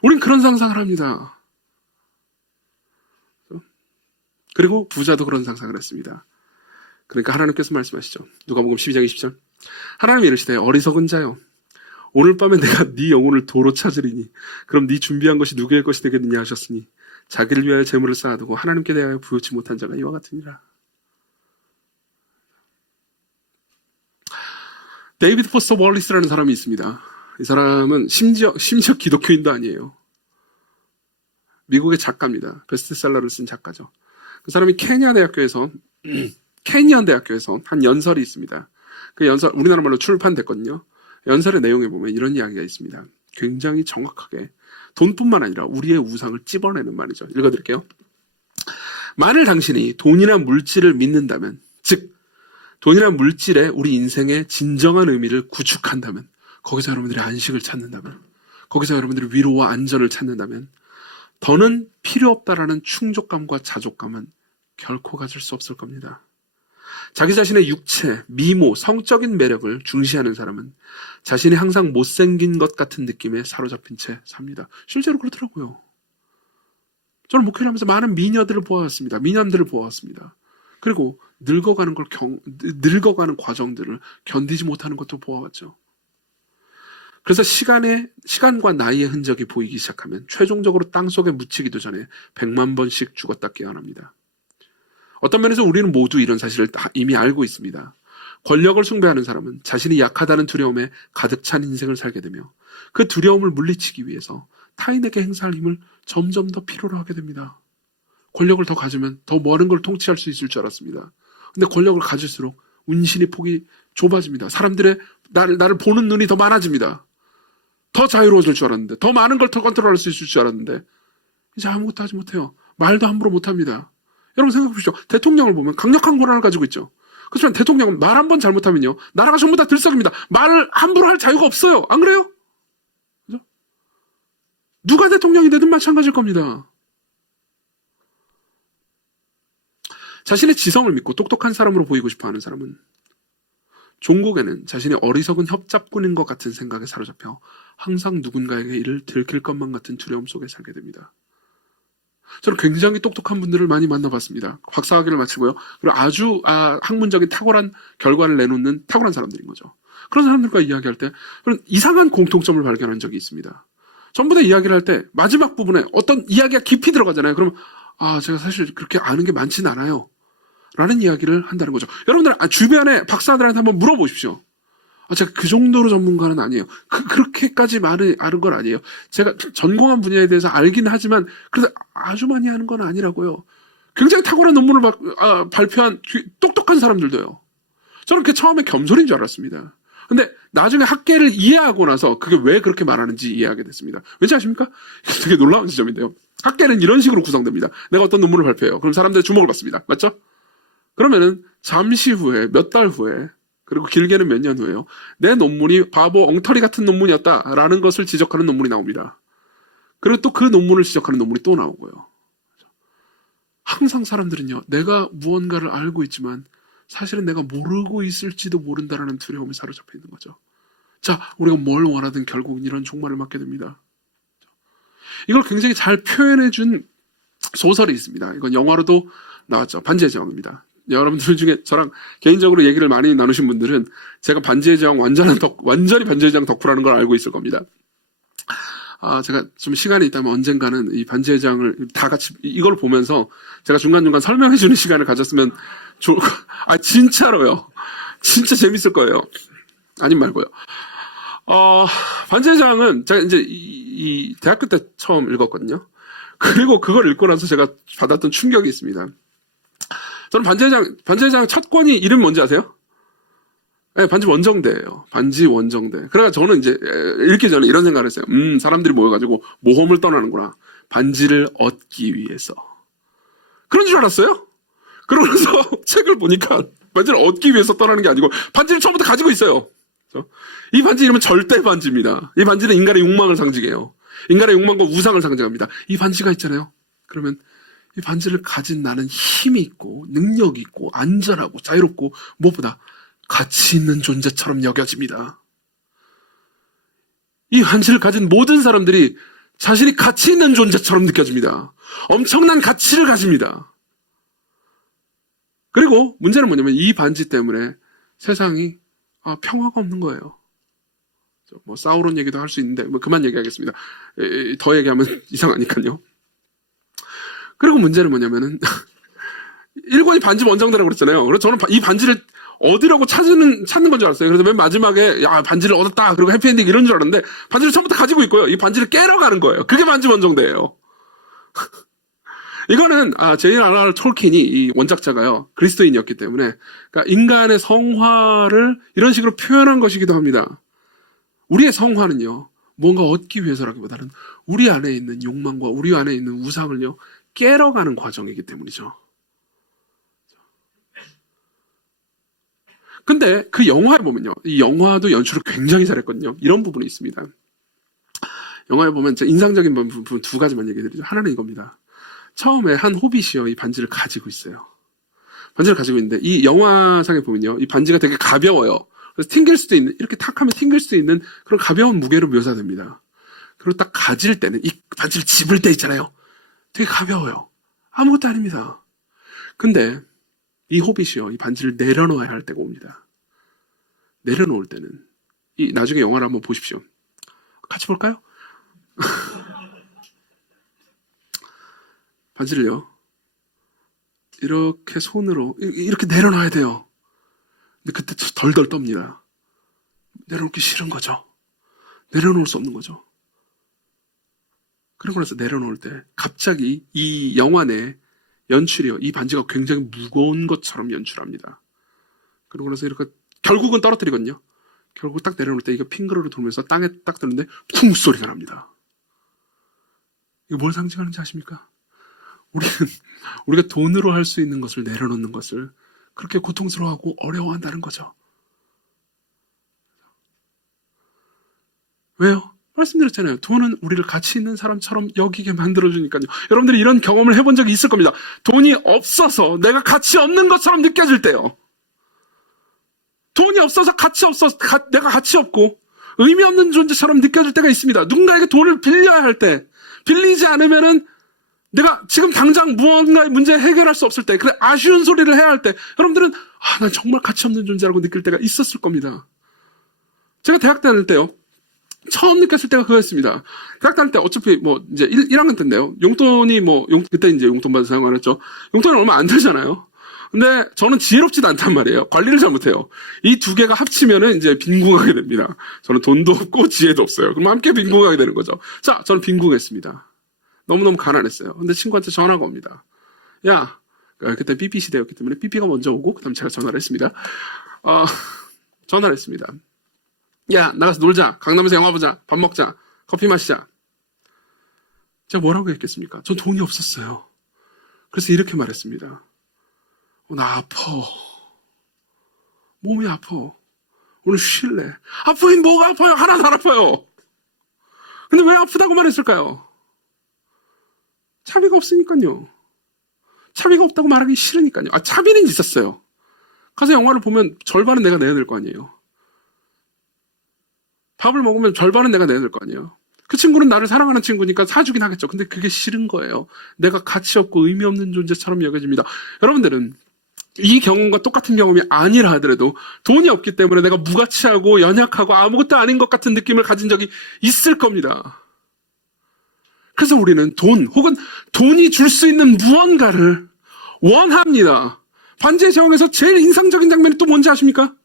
우린 그런 상상을 합니다. 그리고 부자도 그런 상상을 했습니다. 그러니까 하나님께서 말씀하시죠. 누가복음 12장 20절. 하나님이 이르시되 어리석은 자여 오늘 밤에 내가 네 영혼을 도로 찾으리니 그럼 네 준비한 것이 누구의 것이 되겠느냐 하셨으니 자기를 위하여 재물을 쌓아두고 하나님께 대하여 부요치 못한 자가 이와 같으니라. 데이비드 포스터 월리스라는 사람이 있습니다. 이 사람은 심지어 기독교인도 아니에요. 미국의 작가입니다. 베스트셀러를 쓴 작가죠. 그 사람이 케니안 대학교에서 한 연설이 있습니다. 그 연설 우리나라 말로 출판됐거든요. 연설의 내용에 보면 이런 이야기가 있습니다. 굉장히 정확하게 돈뿐만 아니라 우리의 우상을 찝어내는 말이죠. 읽어드릴게요. 만일 당신이 돈이나 물질을 믿는다면, 즉 돈이나 물질에 우리 인생의 진정한 의미를 구축한다면, 거기서 여러분들이 안식을 찾는다면, 거기서 여러분들이 위로와 안전을 찾는다면 더는 필요 없다라는 충족감과 자족감은 결코 가질 수 없을 겁니다. 자기 자신의 육체, 미모, 성적인 매력을 중시하는 사람은 자신이 항상 못생긴 것 같은 느낌에 사로잡힌 채 삽니다. 실제로 그렇더라고요. 저는 목회를 하면서 많은 미녀들을 보아왔습니다. 미남들을 보아왔습니다. 그리고 늙어가는 과정들을 견디지 못하는 것도 보아왔죠. 그래서 시간과 나이의 흔적이 보이기 시작하면 최종적으로 땅속에 묻히기도 전에 100만 번씩 죽었다 깨어납니다. 어떤 면에서 우리는 모두 이런 사실을 이미 알고 있습니다. 권력을 숭배하는 사람은 자신이 약하다는 두려움에 가득 찬 인생을 살게 되며 그 두려움을 물리치기 위해서 타인에게 행사할 힘을 점점 더 필요로 하게 됩니다. 권력을 더 가지면 더 많은 걸 통치할 수 있을 줄 알았습니다. 근데 권력을 가질수록 운신의 폭이 좁아집니다. 사람들의 나를 보는 눈이 더 많아집니다. 더 자유로워질 줄 알았는데, 더 많은 걸 더 컨트롤할 수 있을 줄 알았는데 이제 아무것도 하지 못해요. 말도 함부로 못합니다. 여러분 생각해 보십시오. 대통령을 보면 강력한 권한을 가지고 있죠. 그렇지만 대통령은 말 한 번 잘못하면요, 나라가 전부 다 들썩입니다. 말을 함부로 할 자유가 없어요. 안 그래요? 그죠? 누가 대통령이 되든 마찬가지일 겁니다. 자신의 지성을 믿고 똑똑한 사람으로 보이고 싶어하는 사람은 종국에는 자신이 어리석은 협잡꾼인 것 같은 생각에 사로잡혀 항상 누군가에게 이를 들킬 것만 같은 두려움 속에 살게 됩니다. 저는 굉장히 똑똑한 분들을 많이 만나봤습니다. 박사학위를 마치고요. 그리고 아주 학문적인 탁월한 결과를 내놓는 탁월한 사람들인 거죠. 그런 사람들과 이야기할 때 이상한 공통점을 발견한 적이 있습니다. 전부 다 이야기를 할 때 마지막 부분에 어떤 이야기가 깊이 들어가잖아요. 그러면 제가 사실 그렇게 아는 게 많지는 않아요. 라는 이야기를 한다는 거죠. 여러분들 주변에 박사들한테 한번 물어보십시오. 제가 그 정도로 전문가는 아니에요. 그렇게까지 많이 아는 건 아니에요. 제가 전공한 분야에 대해서 알긴 하지만 그래도 아주 많이 아는 건 아니라고요. 굉장히 탁월한 논문을 발표한 똑똑한 사람들도요. 저는 그게 처음에 겸손인 줄 알았습니다. 근데 나중에 학계를 이해하고 나서 그게 왜 그렇게 말하는지 이해하게 됐습니다. 왠지 아십니까? 되게 놀라운 지점인데요. 학계는 이런 식으로 구성됩니다. 내가 어떤 논문을 발표해요. 그럼 사람들의 주목을 받습니다. 맞죠? 그러면은 잠시 후에, 몇 달 후에, 그리고 길게는 몇 년 후에요, 내 논문이 바보 엉터리 같은 논문이었다라는 것을 지적하는 논문이 나옵니다. 그리고 또 그 논문을 지적하는 논문이 또 나오고요. 항상 사람들은요, 내가 무언가를 알고 있지만 사실은 내가 모르고 있을지도 모른다라는 두려움에 사로잡혀 있는 거죠. 자, 우리가 뭘 원하든 결국은 이런 종말을 맞게 됩니다. 이걸 굉장히 잘 표현해준 소설이 있습니다. 이건 영화로도 나왔죠. 반지의 제왕입니다. 여러분들 중에 저랑 개인적으로 얘기를 많이 나누신 분들은 제가 반지의 제왕 완전히 반지의 제왕 덕후라는 걸 알고 있을 겁니다. 제가 좀 시간이 있다면 언젠가는 이 반지의 제왕을 다 같이 이걸 보면서 제가 중간중간 설명해주는 시간을 가졌으면 진짜로요. 진짜 재밌을 거예요. 아님 말고요. 반지의 제왕은 제가 이제 이 대학교 때 처음 읽었거든요. 그리고 그걸 읽고 나서 제가 받았던 충격이 있습니다. 저는 반지의 제왕 첫 권이 이름 뭔지 아세요? 네, 반지 원정대예요. 반지 원정대. 그래서 저는 이제 읽기 전에 이런 생각을 했어요. 사람들이 모여가지고 모험을 떠나는구나. 반지를 얻기 위해서. 그런 줄 알았어요. 그러면서 책을 보니까 반지를 얻기 위해서 떠나는 게 아니고 반지를 처음부터 가지고 있어요. 이 반지 이름은 절대 반지입니다. 이 반지는 인간의 욕망을 상징해요. 인간의 욕망과 우상을 상징합니다. 이 반지가 있잖아요. 그러면 이 반지를 가진 나는 힘이 있고 능력이 있고 안전하고 자유롭고 무엇보다 가치 있는 존재처럼 여겨집니다. 이 반지를 가진 모든 사람들이 자신이 가치 있는 존재처럼 느껴집니다. 엄청난 가치를 가집니다. 그리고 그리고 문제는 뭐냐면 이 반지 때문에 세상이 평화가 없는 거예요. 뭐 싸우론 얘기도 할 수 있는데 뭐 그만 얘기하겠습니다. 더 얘기하면 이상하니까요. 그리고 문제는 뭐냐면은 일본이 반지 원정대라고 그랬잖아요. 그래서 저는 이 반지를 얻으려고 찾는 건 줄 알았어요. 그래서 맨 마지막에 반지를 얻었다. 그리고 해피엔딩 이런 줄 알았는데 반지를 처음부터 가지고 있고요. 이 반지를 깨러 가는 거예요. 그게 반지 원정대예요. 이거는 J.R.R. 톨킨이 이 원작자가요. 그리스도인이었기 때문에 그러니까 인간의 성화를 이런 식으로 표현한 것이기도 합니다. 우리의 성화는요. 뭔가 얻기 위해서라기보다는 우리 안에 있는 욕망과 우리 안에 있는 우상을요. 깨러 가는 과정이기 때문이죠. 근데 그 영화에 보면요. 이 영화도 연출을 굉장히 잘했거든요. 이런 부분이 있습니다. 영화에 보면 인상적인 부분 두 가지만 얘기 드리죠. 하나는 이겁니다. 처음에 한 호빗이요. 이 반지를 가지고 있어요. 반지를 가지고 있는데 이 영화상에 보면요. 이 반지가 되게 가벼워요. 그래서 튕길 수도 있는, 이렇게 탁 하면 튕길 수도 있는 그런 가벼운 무게로 묘사됩니다. 그리고 딱 가질 때는 이 반지를 집을 때 있잖아요. 되게 가벼워요. 아무것도 아닙니다. 근데 이 호빗이요. 이 반지를 내려놓아야 할 때가 옵니다. 내려놓을 때는 나중에 영화를 한번 보십시오. 같이 볼까요? 반지를요. 이렇게 손으로 이렇게 내려놔야 돼요. 근데 그때 덜덜 떱니다. 내려놓기 싫은 거죠. 내려놓을 수 없는 거죠. 그러고 나서 내려놓을 때 갑자기 이 영화 내 연출이요. 이 반지가 굉장히 무거운 것처럼 연출합니다. 그러고 나서 이렇게 결국은 떨어뜨리거든요. 결국 딱 내려놓을 때 이거 핑그러로 돌면서 땅에 딱 드는데 쿵 소리가 납니다. 이거 뭘 상징하는지 아십니까? 우리가 돈으로 할 수 있는 것을 내려놓는 것을 그렇게 고통스러워하고 어려워한다는 거죠. 왜요? 말씀드렸잖아요. 돈은 우리를 가치 있는 사람처럼 여기게 만들어주니까요. 여러분들이 이런 경험을 해본 적이 있을 겁니다. 돈이 없어서 내가 가치 없는 것처럼 느껴질 때요. 돈이 없어서 내가 가치 없고 의미 없는 존재처럼 느껴질 때가 있습니다. 누군가에게 돈을 빌려야 할 때, 빌리지 않으면은 내가 지금 당장 무언가의 문제 해결할 수 없을 때, 그래 아쉬운 소리를 해야 할 때, 여러분들은 난 정말 가치 없는 존재라고 느낄 때가 있었을 겁니다. 제가 대학 다닐 때요. 처음 느꼈을 때가 그거였습니다. 대학 다닐 때 어차피 이제 1학년 때인데요. 용돈이 그때 이제 용돈 받아서 사용 안 했죠. 용돈이 얼마 안 들잖아요. 근데 저는 지혜롭지도 않단 말이에요. 관리를 잘못해요. 이 두 개가 합치면은 이제 빈궁하게 됩니다. 저는 돈도 없고 지혜도 없어요. 그럼 함께 빈궁하게 되는 거죠. 자, 저는 빈궁했습니다. 너무너무 가난했어요. 근데 친구한테 전화가 옵니다. 야, 그때 삐삐 시대였기 때문에 삐삐가 먼저 오고 그다음 제가 전화를 했습니다. 전화를 했습니다. 야, 나가서 놀자. 강남에서 영화 보자. 밥 먹자. 커피 마시자. 제가 뭐라고 했겠습니까? 전 돈이 없었어요. 그래서 이렇게 말했습니다. 나 아파. 몸이 아파. 오늘 쉴래. 아프긴 뭐가 아파요? 하나도 안 아파요. 근데 왜 아프다고 말했을까요? 차비가 없으니까요. 차비가 없다고 말하기 싫으니까요. 차비는 있었어요. 가서 영화를 보면 절반은 내가 내야 될 거 아니에요. 밥을 먹으면 절반은 내가 내야 될 거 아니에요. 그 친구는 나를 사랑하는 친구니까 사주긴 하겠죠. 근데 그게 싫은 거예요. 내가 가치 없고 의미 없는 존재처럼 여겨집니다. 여러분들은 이 경험과 똑같은 경험이 아니라 하더라도 돈이 없기 때문에 내가 무가치하고 연약하고 아무것도 아닌 것 같은 느낌을 가진 적이 있을 겁니다. 그래서 우리는 돈 혹은 돈이 줄 수 있는 무언가를 원합니다. 반지의 제왕에서 제일 인상적인 장면이 또 뭔지 아십니까?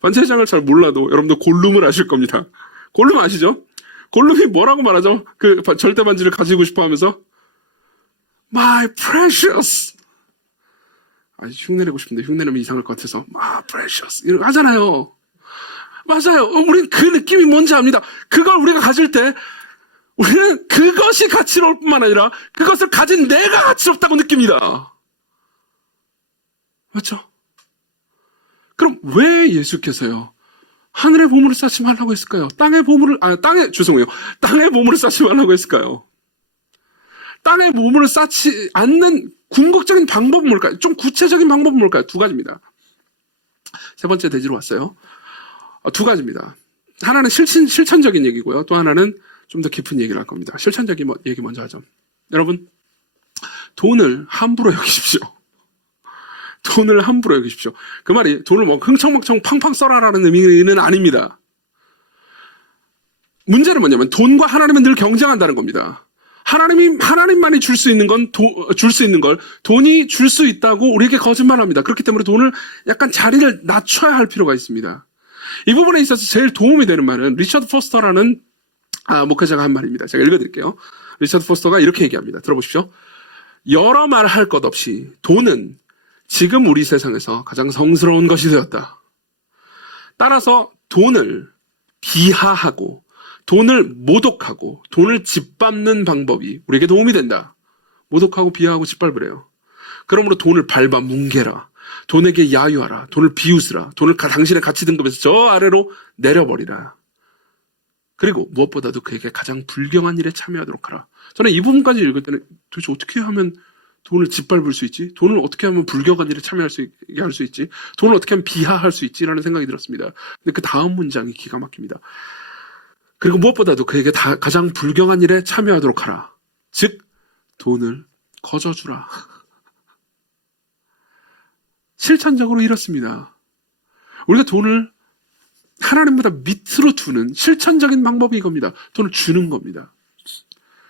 반지의 제왕을 잘 몰라도 여러분들 골룸을 아실 겁니다. 골룸 아시죠? 골룸이 뭐라고 말하죠? 그 절대 반지를 가지고 싶어 하면서 My precious. 흉내내고 싶은데 흉내내면 이상할 것 같아서 My precious 이렇게 하잖아요. 맞아요. 우린 그 느낌이 뭔지 압니다. 그걸 우리가 가질 때 우리는 그것이 가치로울 뿐만 아니라 그것을 가진 내가 가치롭다고 느낍니다. 맞죠? 그럼 왜 예수께서요 하늘의 보물을 쌓지 말라고 했을까요? 땅의 보물을 쌓지 말라고 했을까요? 땅의 보물을 쌓지 않는 궁극적인 방법은 뭘까요? 좀 구체적인 방법은 뭘까요? 두 가지입니다. 세 번째 대지로 왔어요. 두 가지입니다. 하나는 실천적인 얘기고요. 또 하나는 좀 더 깊은 얘기를 할 겁니다. 실천적인 얘기 먼저 하죠. 여러분, 돈을 함부로 여기십시오. 돈을 함부로 여기십시오. 그 말이 돈을 뭐 흥청망청 팡팡 써라라는 의미는 아닙니다. 문제는 뭐냐면 돈과 하나님은 늘 경쟁한다는 겁니다. 하나님만이 줄 수 있는 줄 수 있는 걸 돈이 줄 수 있다고 우리에게 거짓말합니다. 그렇기 때문에 돈을 약간 자리를 낮춰야 할 필요가 있습니다. 이 부분에 있어서 제일 도움이 되는 말은 리처드 포스터라는 목회자가 한 말입니다. 제가 읽어드릴게요. 리처드 포스터가 이렇게 얘기합니다. 들어보십시오. 여러 말 할 것 없이 돈은 지금 우리 세상에서 가장 성스러운 것이 되었다. 따라서 돈을 비하하고 돈을 모독하고 돈을 짓밟는 방법이 우리에게 도움이 된다. 모독하고 비하하고 짓밟으래요. 그러므로 돈을 밟아 뭉개라. 돈에게 야유하라. 돈을 비웃으라. 돈을 당신의 가치 등급에서 저 아래로 내려버리라. 그리고 무엇보다도 그에게 가장 불경한 일에 참여하도록 하라. 저는 이 부분까지 읽을 때는 도대체 어떻게 하면 돈을 짓밟을 수 있지? 돈을 어떻게 하면 불경한 일에 참여할 수 있게 할 수 있지? 돈을 어떻게 하면 비하할 수 있지라는 생각이 들었습니다. 근데 그 다음 문장이 기가 막힙니다. 그리고 무엇보다도 그에게 가장 불경한 일에 참여하도록 하라. 즉 돈을 거저주라. 실천적으로 이렇습니다. 우리가 돈을 하나님보다 밑으로 두는 실천적인 방법이 이겁니다. 돈을 주는 겁니다.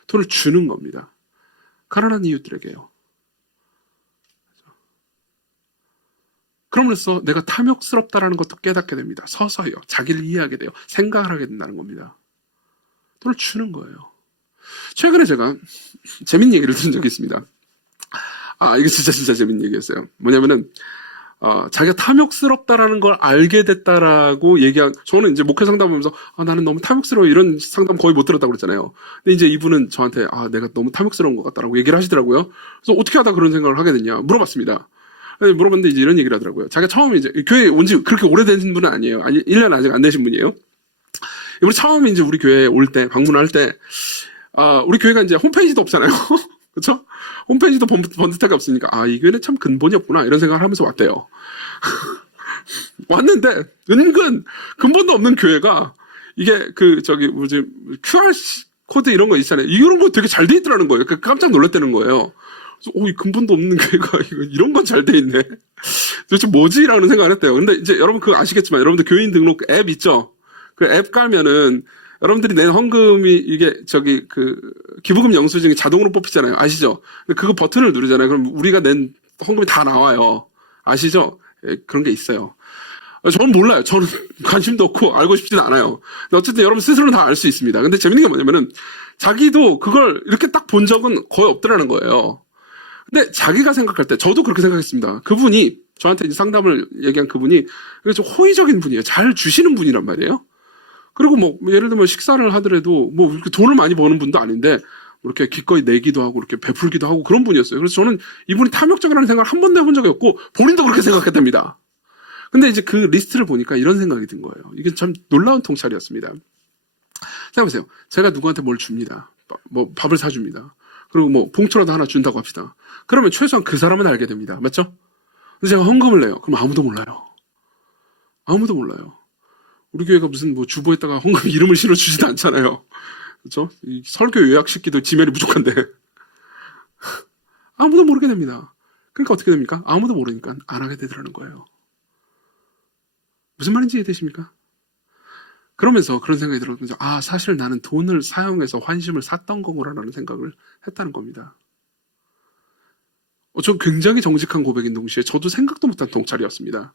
돈을 주는 겁니다. 가난한 이웃들에게요. 그러면서 내가 탐욕스럽다라는 것도 깨닫게 됩니다. 서서히요. 자기를 이해하게 돼요. 생각을 하게 된다는 겁니다. 돈을 주는 거예요. 최근에 제가 재밌는 얘기를 들은 적이 있습니다. 이게 진짜 재밌는 얘기였어요. 뭐냐면은 자기가 탐욕스럽다라는 걸 알게 됐다라고 저는 이제 목회 상담하면서 나는 너무 탐욕스러워 이런 상담 거의 못 들었다고 그랬잖아요. 근데 이제 이분은 저한테 내가 너무 탐욕스러운 것 같다라고 얘기를 하시더라고요. 그래서 어떻게 하다 그런 생각을 하게 됐냐 물어봤습니다. 물어봤는데 이제 이런 얘기를 하더라고요. 자기가 처음에 이제 교회에 온 지 그렇게 오래된 분은 아니에요. 1년 아직 안 되신 분이에요. 이분이 처음에 이제 우리 교회에 올 때, 방문할 때, 우리 교회가 이제 홈페이지도 없잖아요. 그쵸? 홈페이지도 번듯하게 없으니까, 이 교회는 참 근본이 없구나, 이런 생각을 하면서 왔대요. 왔는데, 은근 근본도 없는 교회가, 이게 QR 코드 이런 거 있잖아요. 이런 거 되게 잘 돼 있더라는 거예요. 깜짝 놀랐다는 거예요. 그래서, 이 근본도 없는 교회가, 이런 건 잘 돼 있네. 도대체 뭐지? 라는 생각을 했대요. 근데 이제 여러분 그거 아시겠지만, 여러분들 교인 등록 앱 있죠? 그 앱 깔면은 여러분들이 낸 헌금이 이게 기부금 영수증이 자동으로 뽑히잖아요. 아시죠? 그거 버튼을 누르잖아요. 그럼 우리가 낸 헌금이 다 나와요. 아시죠? 그런 게 있어요. 저는 몰라요. 저는 관심도 없고 알고 싶지는 않아요. 근데 어쨌든 여러분 스스로는 다 알 수 있습니다. 근데 재밌는 게 뭐냐면은 자기도 그걸 이렇게 딱 본 적은 거의 없더라는 거예요. 근데 자기가 생각할 때 저도 그렇게 생각했습니다. 그분이 저한테 이제 상담을 얘기한 그분이 좀 호의적인 분이에요. 잘 주시는 분이란 말이에요. 그리고 예를 들면 식사를 하더라도 이렇게 돈을 많이 버는 분도 아닌데 이렇게 기꺼이 내기도 하고 이렇게 베풀기도 하고 그런 분이었어요. 그래서 저는 이분이 탐욕적이라는 생각을 한 번도 해본 적이 없고 본인도 그렇게 생각했답니다. 근데 이제 그 리스트를 보니까 이런 생각이 든 거예요. 이게 참 놀라운 통찰이었습니다. 생각해보세요. 제가 누구한테 뭘 줍니다. 밥을 사줍니다. 그리고 봉투라도 하나 준다고 합시다. 그러면 최소한 그 사람은 알게 됩니다. 맞죠? 근데 제가 헌금을 내요. 그럼 아무도 몰라요. 아무도 몰라요. 우리 교회가 무슨 주보에다가 헌금 이름을 실어주지도 않잖아요. 그렇죠? 이 설교 요약시키도 지면이 부족한데 아무도 모르게 됩니다. 그러니까 어떻게 됩니까? 아무도 모르니까 안 하게 되더라는 거예요. 무슨 말인지 이해되십니까? 그러면서 그런 생각이 들어서 사실 나는 돈을 사용해서 환심을 샀던 거구나라는 생각을 했다는 겁니다. 저 굉장히 정직한 고백인 동시에 저도 생각도 못한 통찰이었습니다.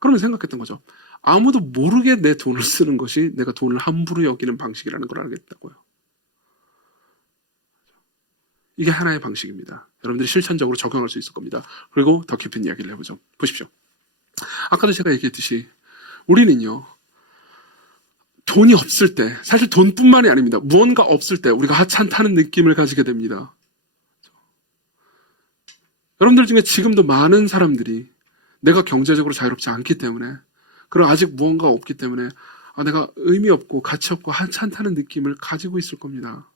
그러면 생각했던 거죠. 아무도 모르게 내 돈을 쓰는 것이 내가 돈을 함부로 여기는 방식이라는 걸 알겠다고요. 이게 하나의 방식입니다. 여러분들이 실천적으로 적용할 수 있을 겁니다. 그리고 더 깊은 이야기를 해보죠. 보십시오. 아까도 제가 얘기했듯이 우리는요. 돈이 없을 때, 사실 돈뿐만이 아닙니다. 무언가 없을 때 우리가 하찮다는 느낌을 가지게 됩니다. 여러분들 중에 지금도 많은 사람들이 내가 경제적으로 자유롭지 않기 때문에 그리고 아직 무언가 없기 때문에 내가 의미 없고 가치 없고 하찮다는 느낌을 가지고 있을 겁니다.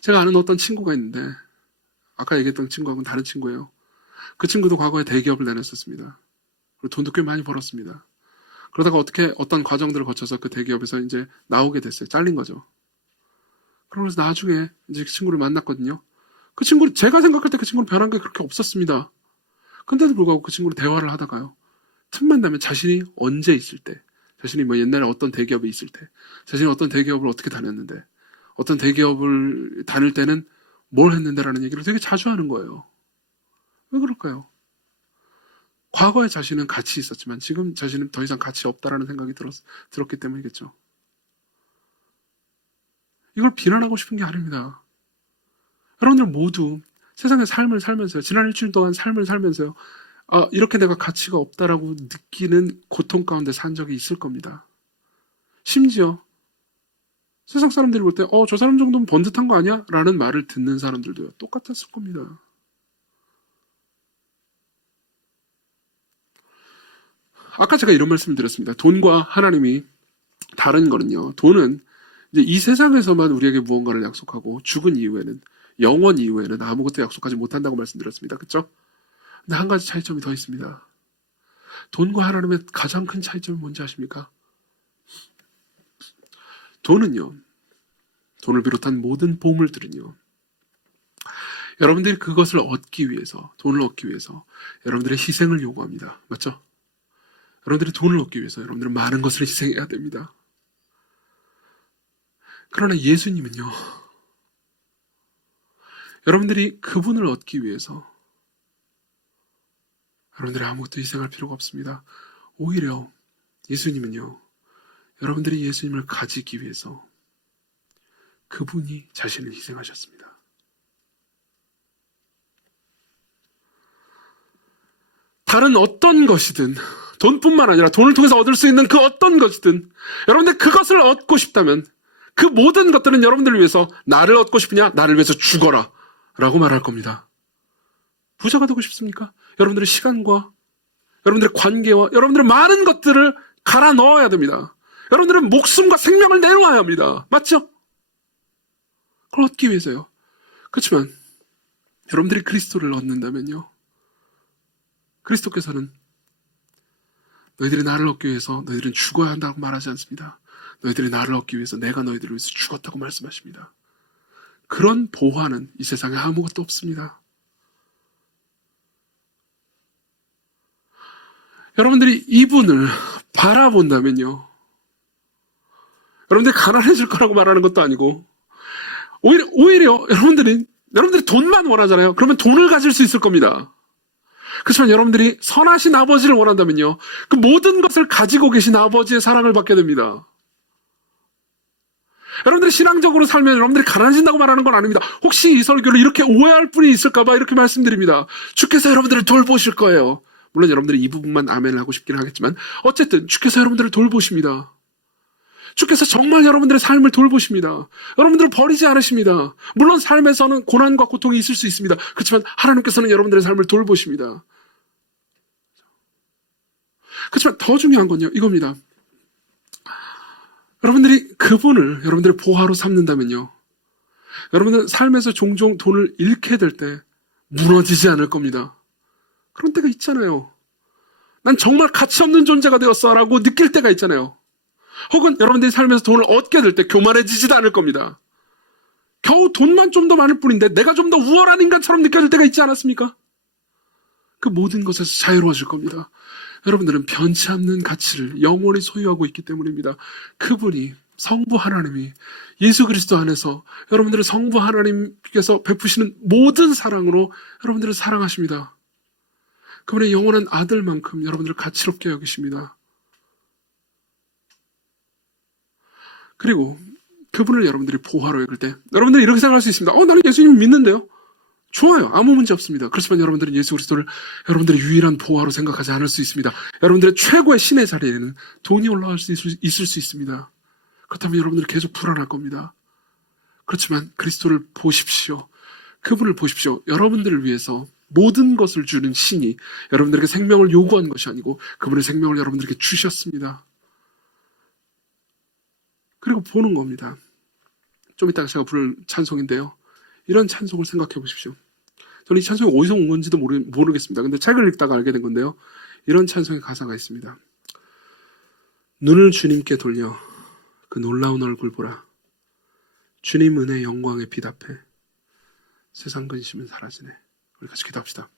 제가 아는 어떤 친구가 있는데 아까 얘기했던 친구하고는 다른 친구예요. 그 친구도 과거에 대기업을 다녔었습니다. 그리고 돈도 꽤 많이 벌었습니다. 그러다가 어떤 과정들을 거쳐서 그 대기업에서 이제 나오게 됐어요. 잘린 거죠. 그러면서 나중에 이제 그 친구를 만났거든요. 그 친구를, 제가 생각할 때 그 친구는 변한 게 그렇게 없었습니다. 근데도 불구하고 그 친구를 대화를 하다가요. 틈만 나면 자신이 언제 있을 때, 자신이 뭐 옛날에 어떤 대기업에 있을 때, 자신이 어떤 대기업을 어떻게 다녔는데, 어떤 대기업을 다닐 때는 뭘 했는데라는 얘기를 되게 자주 하는 거예요. 왜 그럴까요? 과거에 자신은 가치 있었지만 지금 자신은 더 이상 가치 없다라는 생각이 들었기 때문이겠죠. 이걸 비난하고 싶은 게 아닙니다. 여러분들 모두 세상의 삶을 살면서요. 지난 일주일 동안 삶을 살면서요. 이렇게 내가 가치가 없다라고 느끼는 고통 가운데 산 적이 있을 겁니다. 심지어 세상 사람들이 볼 때 저 사람 정도면 번듯한 거 아니야? 라는 말을 듣는 사람들도요. 똑같았을 겁니다. 아까 제가 이런 말씀을 드렸습니다. 돈과 하나님이 다른 거는요. 돈은 이제 이 세상에서만 우리에게 무언가를 약속하고 죽은 이후에는, 영원 이후에는 아무것도 약속하지 못한다고 말씀드렸습니다. 그렇죠? 근데 한 가지 차이점이 더 있습니다. 돈과 하나님의 가장 큰 차이점이 뭔지 아십니까? 돈은요. 돈을 비롯한 모든 보물들은요. 여러분들이 그것을 얻기 위해서, 돈을 얻기 위해서 여러분들의 희생을 요구합니다. 맞죠? 여러분들이 돈을 얻기 위해서 여러분들은 많은 것을 희생해야 됩니다. 그러나 예수님은요. 여러분들이 그분을 얻기 위해서 여러분들이 아무것도 희생할 필요가 없습니다. 오히려 예수님은요. 여러분들이 예수님을 가지기 위해서 그분이 자신을 희생하셨습니다. 다른 어떤 것이든, 돈뿐만 아니라 돈을 통해서 얻을 수 있는 그 어떤 것이든 여러분들 그것을 얻고 싶다면 그 모든 것들은 여러분들을 위해서, 나를 얻고 싶으냐? 나를 위해서 죽어라 라고 말할 겁니다. 부자가 되고 싶습니까? 여러분들의 시간과 여러분들의 관계와 여러분들의 많은 것들을 갈아 넣어야 됩니다. 여러분들은 목숨과 생명을 내놓아야 합니다. 맞죠? 그걸 얻기 위해서요. 그렇지만 여러분들이 그리스도를 얻는다면요. 그리스도께서는 너희들이 나를 얻기 위해서 너희들은 죽어야 한다고 말하지 않습니다. 너희들이 나를 얻기 위해서 내가 너희들을 위해서 죽었다고 말씀하십니다. 그런 보화는 이 세상에 아무것도 없습니다. 여러분들이 이분을 바라본다면요. 여러분들이 가난해질 거라고 말하는 것도 아니고 오히려 여러분들이 돈만 원하잖아요. 그러면 돈을 가질 수 있을 겁니다. 그렇지만 여러분들이 선하신 아버지를 원한다면요. 그 모든 것을 가지고 계신 아버지의 사랑을 받게 됩니다. 여러분들이 신앙적으로 살면 여러분들이 가난해진다고 말하는 건 아닙니다. 혹시 이 설교를 이렇게 오해할 분이 있을까봐 이렇게 말씀드립니다. 주께서 여러분들을 돌보실 거예요. 물론 여러분들이 이 부분만 아멘을 하고 싶긴 하겠지만 어쨌든 주께서 여러분들을 돌보십니다. 주께서 정말 여러분들의 삶을 돌보십니다. 여러분들을 버리지 않으십니다. 물론 삶에서는 고난과 고통이 있을 수 있습니다. 그렇지만 하나님께서는 여러분들의 삶을 돌보십니다. 그렇지만 더 중요한 건요, 이겁니다. 여러분들이 그분을 여러분들의 보화로 삼는다면요. 여러분들은 삶에서 종종 돈을 잃게 될 때 무너지지 않을 겁니다. 그런 때가 있잖아요. 난 정말 가치 없는 존재가 되었어 라고 느낄 때가 있잖아요. 혹은 여러분들이 살면서 돈을 얻게 될 때 교만해지지도 않을 겁니다. 겨우 돈만 좀 더 많을 뿐인데 내가 좀 더 우월한 인간처럼 느껴질 때가 있지 않았습니까? 그 모든 것에서 자유로워질 겁니다. 여러분들은 변치 않는 가치를 영원히 소유하고 있기 때문입니다. 그분이, 성부 하나님이 예수 그리스도 안에서 여러분들을 성부 하나님께서 베푸시는 모든 사랑으로 여러분들을 사랑하십니다. 그분의 영원한 아들만큼 여러분들을 가치롭게 여기십니다. 그리고 그분을 여러분들이 보화로 여길 때 여러분들이 이렇게 생각할 수 있습니다. 나는 예수님 믿는데요. 좋아요. 아무 문제 없습니다. 그렇지만 여러분들은 예수 그리스도를 여러분들의 유일한 보화로 생각하지 않을 수 있습니다. 여러분들의 최고의 신의 자리에는 돈이 올라갈 수 있을 수 있습니다. 그렇다면 여러분들은 계속 불안할 겁니다. 그렇지만 그리스도를 보십시오. 그분을 보십시오. 여러분들을 위해서 모든 것을 주는 신이 여러분들에게 생명을 요구한 것이 아니고 그분의 생명을 여러분들에게 주셨습니다. 그리고 보는 겁니다. 좀 이따가 제가 부를 찬송인데요. 이런 찬송을 생각해 보십시오. 저는 이 찬송이 어디서 온 건지도 모르겠습니다. 근데 책을 읽다가 알게 된 건데요. 이런 찬송의 가사가 있습니다. 눈을 주님께 돌려 그 놀라운 얼굴 보라. 주님 은혜 영광의 빛 앞에 세상 근심은 사라지네. 우리 같이 기도합시다.